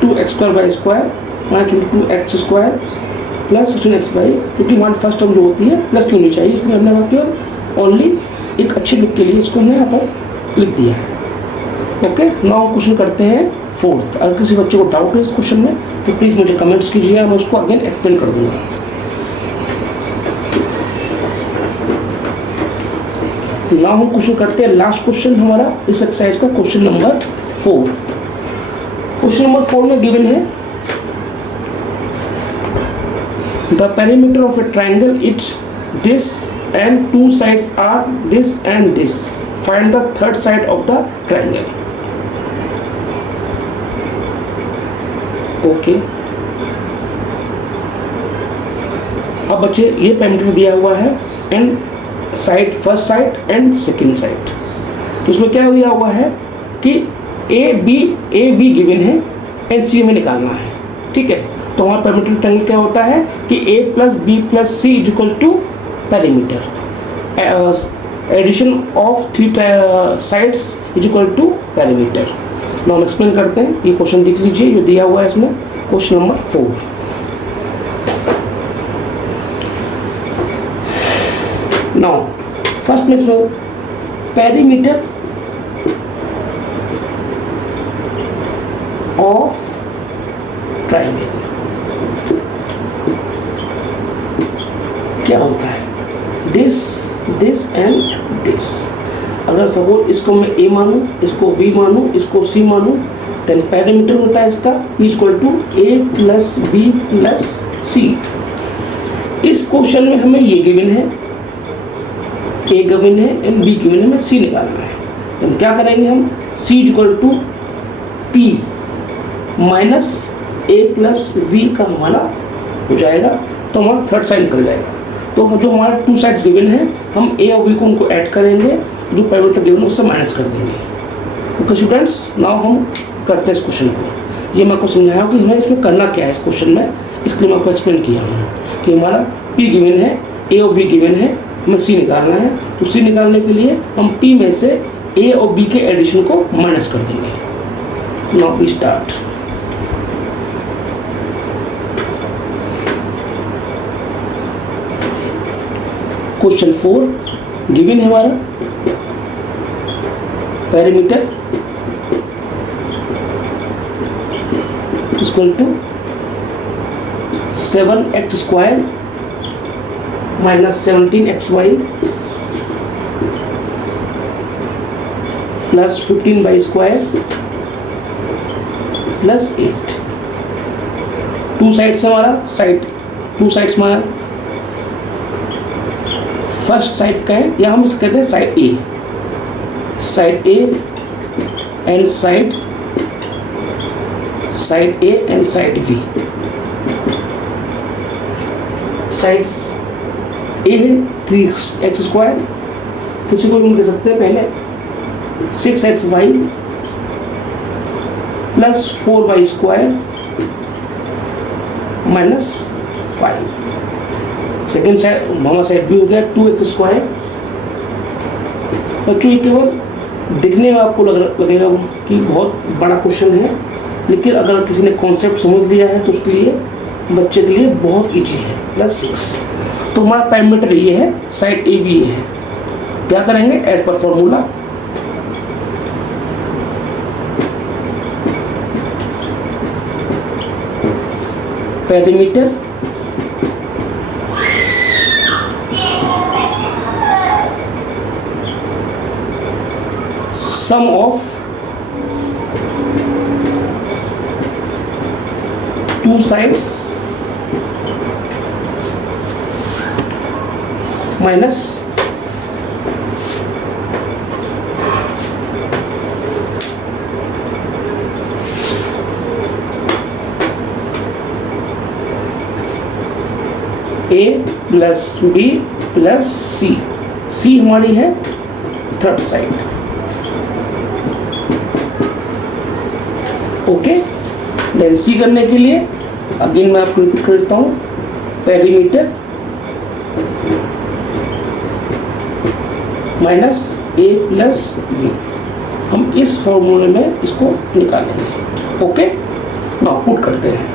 2 X square Y square minus 22 X square plus 16 X Y, क्योंकि हमारी फर्स्ट टर्म जो होती है प्लस की होनी चाहिए, इसलिए हमने बात किया ओनली एक अच्छे लुक के लिए इसको हमने यहाँ पर लिख दिया है, ओके। नाउ क्वेश्चन करते हैं 4th। अगर किसी बच्चे को डाउट है इस क्वेश्चन में तो प्लीज़ मुझे कमेंट्स कीजिए, मैं उसको अगेन एक्सप्लेन कर दूँगा। नाउ हम क्वेश्चन करते हैं लास्ट क्वेश्चन हमारा इस एक्सरसाइज का, क्वेश्चन नंबर 4। क्वेश्चन नंबर 4 में गिवन है the perimeter of a triangle its this and 2 sides are this and this, find the third side of the triangle, okay. अब बच्चे ये पेरीमीटर दिया हुआ है and side, first side and second side, तो उसमें क्या दिया हुआ है कि ए बी गिवन है एंड सी हमें निकालना है, ठीक है। तो हमारा पेरीमीटर ट्रायंगल क्या होता है कि A plus B plus C is equal to perimeter, addition of 3 sides is equal to perimeter. Now हम एक्सप्लेन करते हैं, ये क्वेश्चन देख लीजिए जो दिया हुआ है इसमें, क्वेश्चन नंबर 4। नाउ फर्स्ट में इसमें पेरीमीटर ऑफ ट्राइंगल, क्या होता है, दिस एंड दिस। अगर सपोज इसको मैं ए मानूँ, इसको बी मानूँ, इसको सी मानूँ, देन पैरामीटर होता है इसका P equal to A plus B plus C. इस क्वेश्चन में हमें ये गिवन है, ए गिवन है एंड बी गिवन है, हमें सी निकालना है। तो हम क्या करेंगे, हम C equal to P minus A plus V का हमारा हो जाएगा, तो हमारा थर्ड साइड निकल जाएगा। तो जो हमारा टू साइड्स गिवन है, हम ए और बी को उनको ऐड करेंगे, जो पैरामीटर गिवन है उससे माइनस कर देंगे। ओके स्टूडेंट्स, नाउ हम करते हैं इस क्वेश्चन को। ये मैं आपको समझाया कि हमें इसमें करना क्या है इस क्वेश्चन में, इसके लिए मैं आपको एक्सप्लेन किया हूँ कि हमारा पी गिवन है, ए और बी गिवन है, हमें सी निकालना है। तो सी निकालने के लिए हम पी में से ए और बी के एडिशन को माइनस कर देंगे। Now we start. Question 4 given है हमारा parameter equal to 7x square minus 17xy plus 15y square plus 8। Two sides हमारा टू साइड्स हमारा फर्स्ट साइड का है, या हम इसे कहते हैं side A and side A and side B. Sides A है 3x स्क्वायर, किसी को भी दे सकते हैं पहले 6xy plus 4y square minus 5। Second side हमारा साइड भी हो गया 2x स्क्वायर। बच्चों ये केवल दिखने में आपको लगेगा कि बहुत बड़ा क्वेश्चन है, लेकिन अगर किसी ने कॉन्सेप्ट समझ लिया है तो उसके लिए, बच्चे के लिए बहुत इजी है। प्लस 6, तो हमारा पैरामीटर ये है, साइड ए भी ये है। क्या करेंगे एज पर formula, parameter sum of two sides minus A plus B plus C। C हमारी है third side. Okay, then C करने के लिए अगेन मैं आपको रिपीट करता हूँ, parameter minus A plus B. हम इस फॉर्मूले में इसको निकालेंगे। ओके, नाउ पुट करते हैं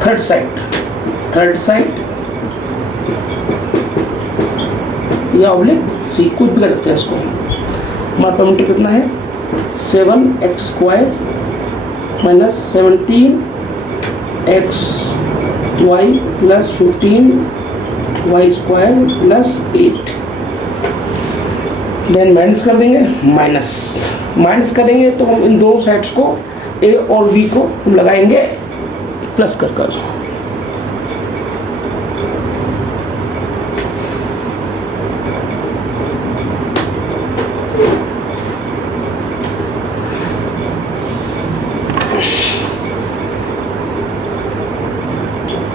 थर्ड साइड या ऑब्लिक सी, कुछ भी कर सकते हैं इसको। हमारा पैरामीटर कितना है 7x square minus 17xy plus 15y square plus 8। Then minus कर देंगे, माइनस करेंगे तो हम इन दोनों साइड्स को a और b को हम लगाएंगे प्लस कर।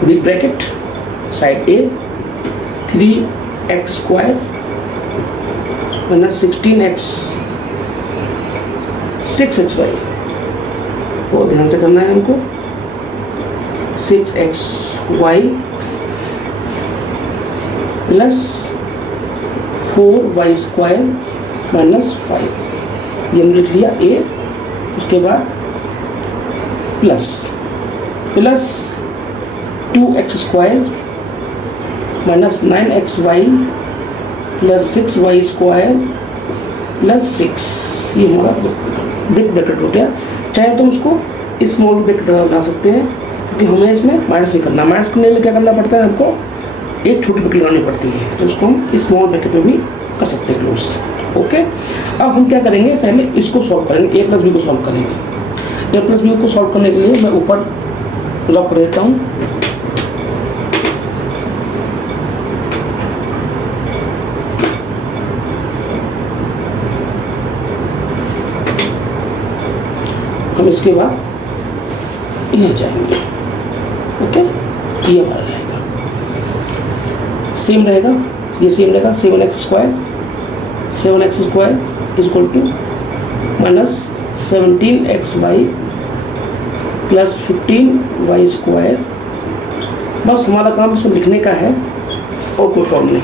बिग ब्रैकेट साइड ए 3x स्क्वायर माइनस 6xy, वो ध्यान से करना है हमको, 6xy plus 4y square minus 5। ये हमने लिख लिया ए, उसके बाद plus 2x square minus 9xy plus 6y square plus 6। ये हमारा बिग ब्रैकेट हो गया। चाहे तो उसको स्मॉल ब्रैकेट बना सकते हैं, क्योंकि हमें इसमें माइनस नहीं करना। माइनस करने में क्या करना पड़ता है हमको, एक छोटी ब्रैकेट लगानी पड़ती है, तो उसको हम स्मॉल ब्रैकेट में भी कर सकते हैं क्लोज। ओके, अब हम क्या करेंगे, पहले इसको सॉल्व करेंगे, ए प्लस बी को सॉल्व करेंगे। ए प्लस बी को सॉल्व करने के लिए मैं ऊपर रख देता हूँ। हम इसके बाद यहाँ जाएंगे। ओके, ये हमारा रहेगा, सेम रहेगा, ये सेम रहेगा। 7x square is equal to minus 17xy plus 15y square. बस हमारा काम इसको लिखने का है और कोई प्रॉब्लम नहीं।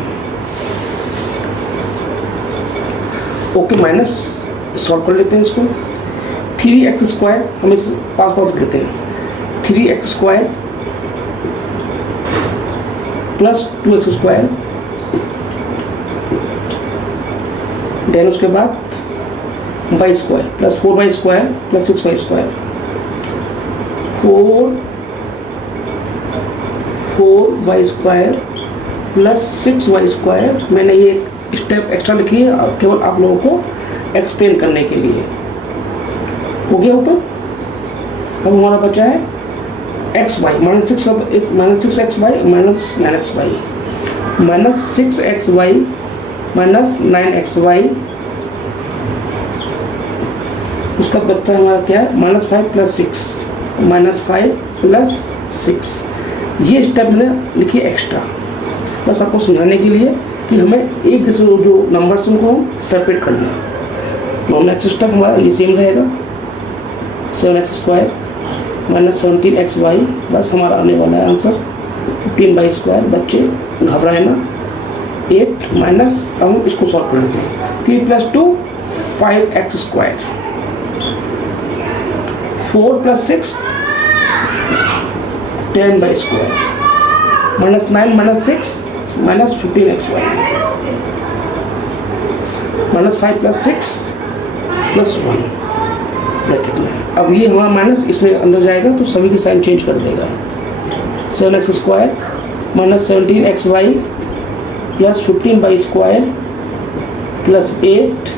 ओके, माइनस सॉल्व कर लेते हैं इसको। 3x स्क्वायर हम इस पास लिख लेते हैं, 3x square plus 2x square, then उसके बाद y square plus 4y square plus 6y square, 4y square plus 6y square. मैंने ये स्टेप एक्स्ट्रा लिखी है केवल आप लोगों को एक्सप्लेन करने के लिए। हो गया ऊपर। अब हमारा बचा है xy minus 6xy minus 9xy, minus 6xy minus 9xy। उसका बचता है हमारा क्या है, माइनस 5 प्लस 6, माइनस 5 प्लस 6। ये स्टेप मैंने लिखी एक्स्ट्रा, बस आपको समझाने के लिए कि हमें एक दूसरे जो नंबर्स उनको हम सेपरेट करना है। तो नेक्स्ट स्टेप हमारा ये सेम रहेगा, 7x स्क्वायर माइनस 17xy। बस हमारा आने वाला है आंसर 15y स्क्वायर। बच्चे घबराए ना। 8 माइनस, अब हम इसको सॉल्व कर लेते हैं। 3 plus 2 5x square, 4 plus 6 10y square, minus 9 minus 6 minus 15xy, minus 5 plus 6 plus 1 bracket में। अब ये हमारा माइनस इसमें अंदर जाएगा तो सभी की साइन चेंज कर देगा। 7x square minus 17xy plus 15y square plus 8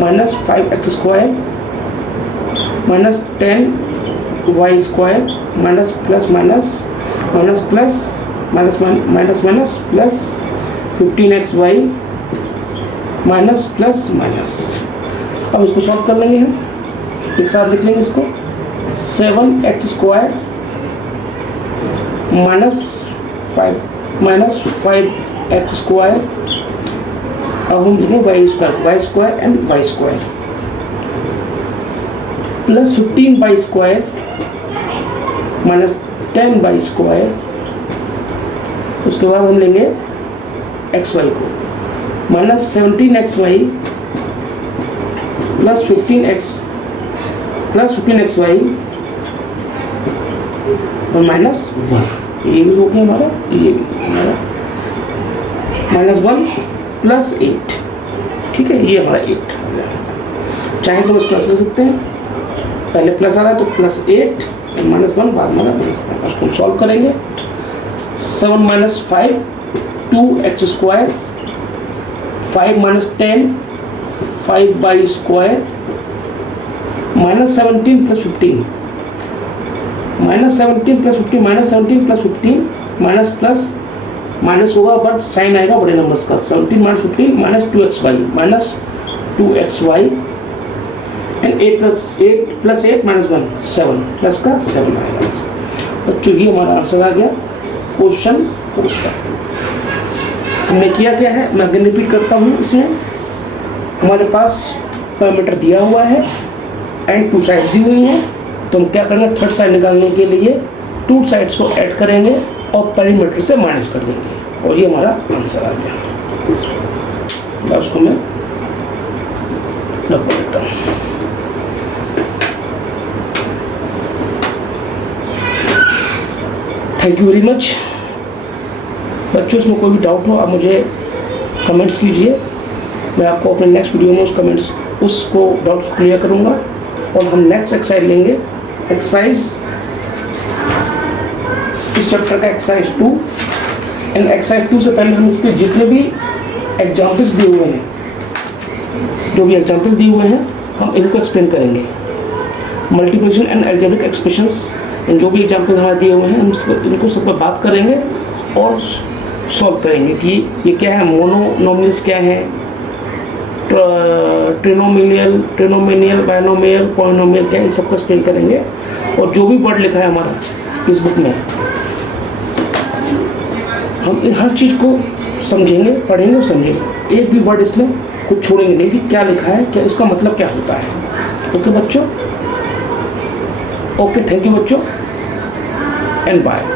minus 5x square minus 10y square minus plus minus minus plus minus minus minus plus 15xy minus plus minus. अब इसको सॉल्व कर लेंगे हम, एक साथ लिख लेंगे इसको। 7x square minus 5x square. अब हम लिखेंगे y square and y square plus 15y square minus 10y square. उसके बाद हम लेंगे xy को, माइनस 17xy प्लस 15xy और माइनस 1। ये भी हो गया हमारा, ये भी हमारा माइनस 1 प्लस 8। ठीक है, ये हमारा 8 हो गया। चाहे तो बस प्लस ले सकते हैं, पहले प्लस आ रहा है तो प्लस 8 माइनस 1, बाद में माइनस 1। उसको हम सॉल्व करेंगे। 7 minus 5 2x square, 5 minus 10 5y square, minus 17 plus 15, minus 17 plus 15 minus 17 plus 15 minus plus minus होगा बट साइन आएगा बड़े नंबर्स का। 17 minus 15 minus 2xy minus 2xy and 8 plus 8 minus 1 7 plus का 7 आएगा। बच्चों ये हमारा आंसर आ गया क्वेश्चन 4 का। हमने किया क्या है, मैं अगेन रिपीट करता हूँ। इसमें हमारे पास पैरामीटर दिया हुआ है एंड 2 साइड्स दी हुई हैं, तो हम क्या करेंगे, थर्ड साइड निकालने के लिए 2 साइड्स को ऐड करेंगे और पैरामीटर से माइनस कर देंगे और ये हमारा आंसर आ गया। उसको मैं लगा देता हूँ। थैंक यू वेरी मच बच्चों। इसमें कोई भी डाउट हो आप मुझे कमेंट्स कीजिए, मैं आपको अपने नेक्स्ट वीडियो में उस कमेंट्स उसको डाउट्स क्लियर करूँगा। और हम नेक्स्ट एक्सरसाइज लेंगे, एक्सरसाइज इस चैप्टर का एक्सरसाइज 2। एंड एक्सरसाइज 2 से पहले हम इसके जितने भी एग्जाम्पल्स दिए हुए हैं, जो भी एग्जाम्पल दिए हुए हैं, हम इनको एक्सप्लेन करेंगे। मल्टीप्लिकेशन एंड अलजेब्रिक एक्सप्रेशंस, जो भी एग्जाम्पल हमारे दिए हुए हैं, हम इनको सब पर बात करेंगे और सॉल्व करेंगे कि ये क्या है, मोनोनोमियल्स क्या है, ट्रिनोमिनियल, बायनोमियल, पॉलिनोमियल क्या है, इन सबको एक्सप्लेन करेंगे। और जो भी वर्ड लिखा है हमारा इस बुक में, हम इन हर चीज़ को समझेंगे, पढ़ेंगे और समझेंगे। एक भी वर्ड इसमें कुछ छोड़ेंगे नहीं कि क्या लिखा है, क्या इसका मतलब क्या होता है। ओके बच्चों, ओके, थैंक यू बच्चों, एंड बाय।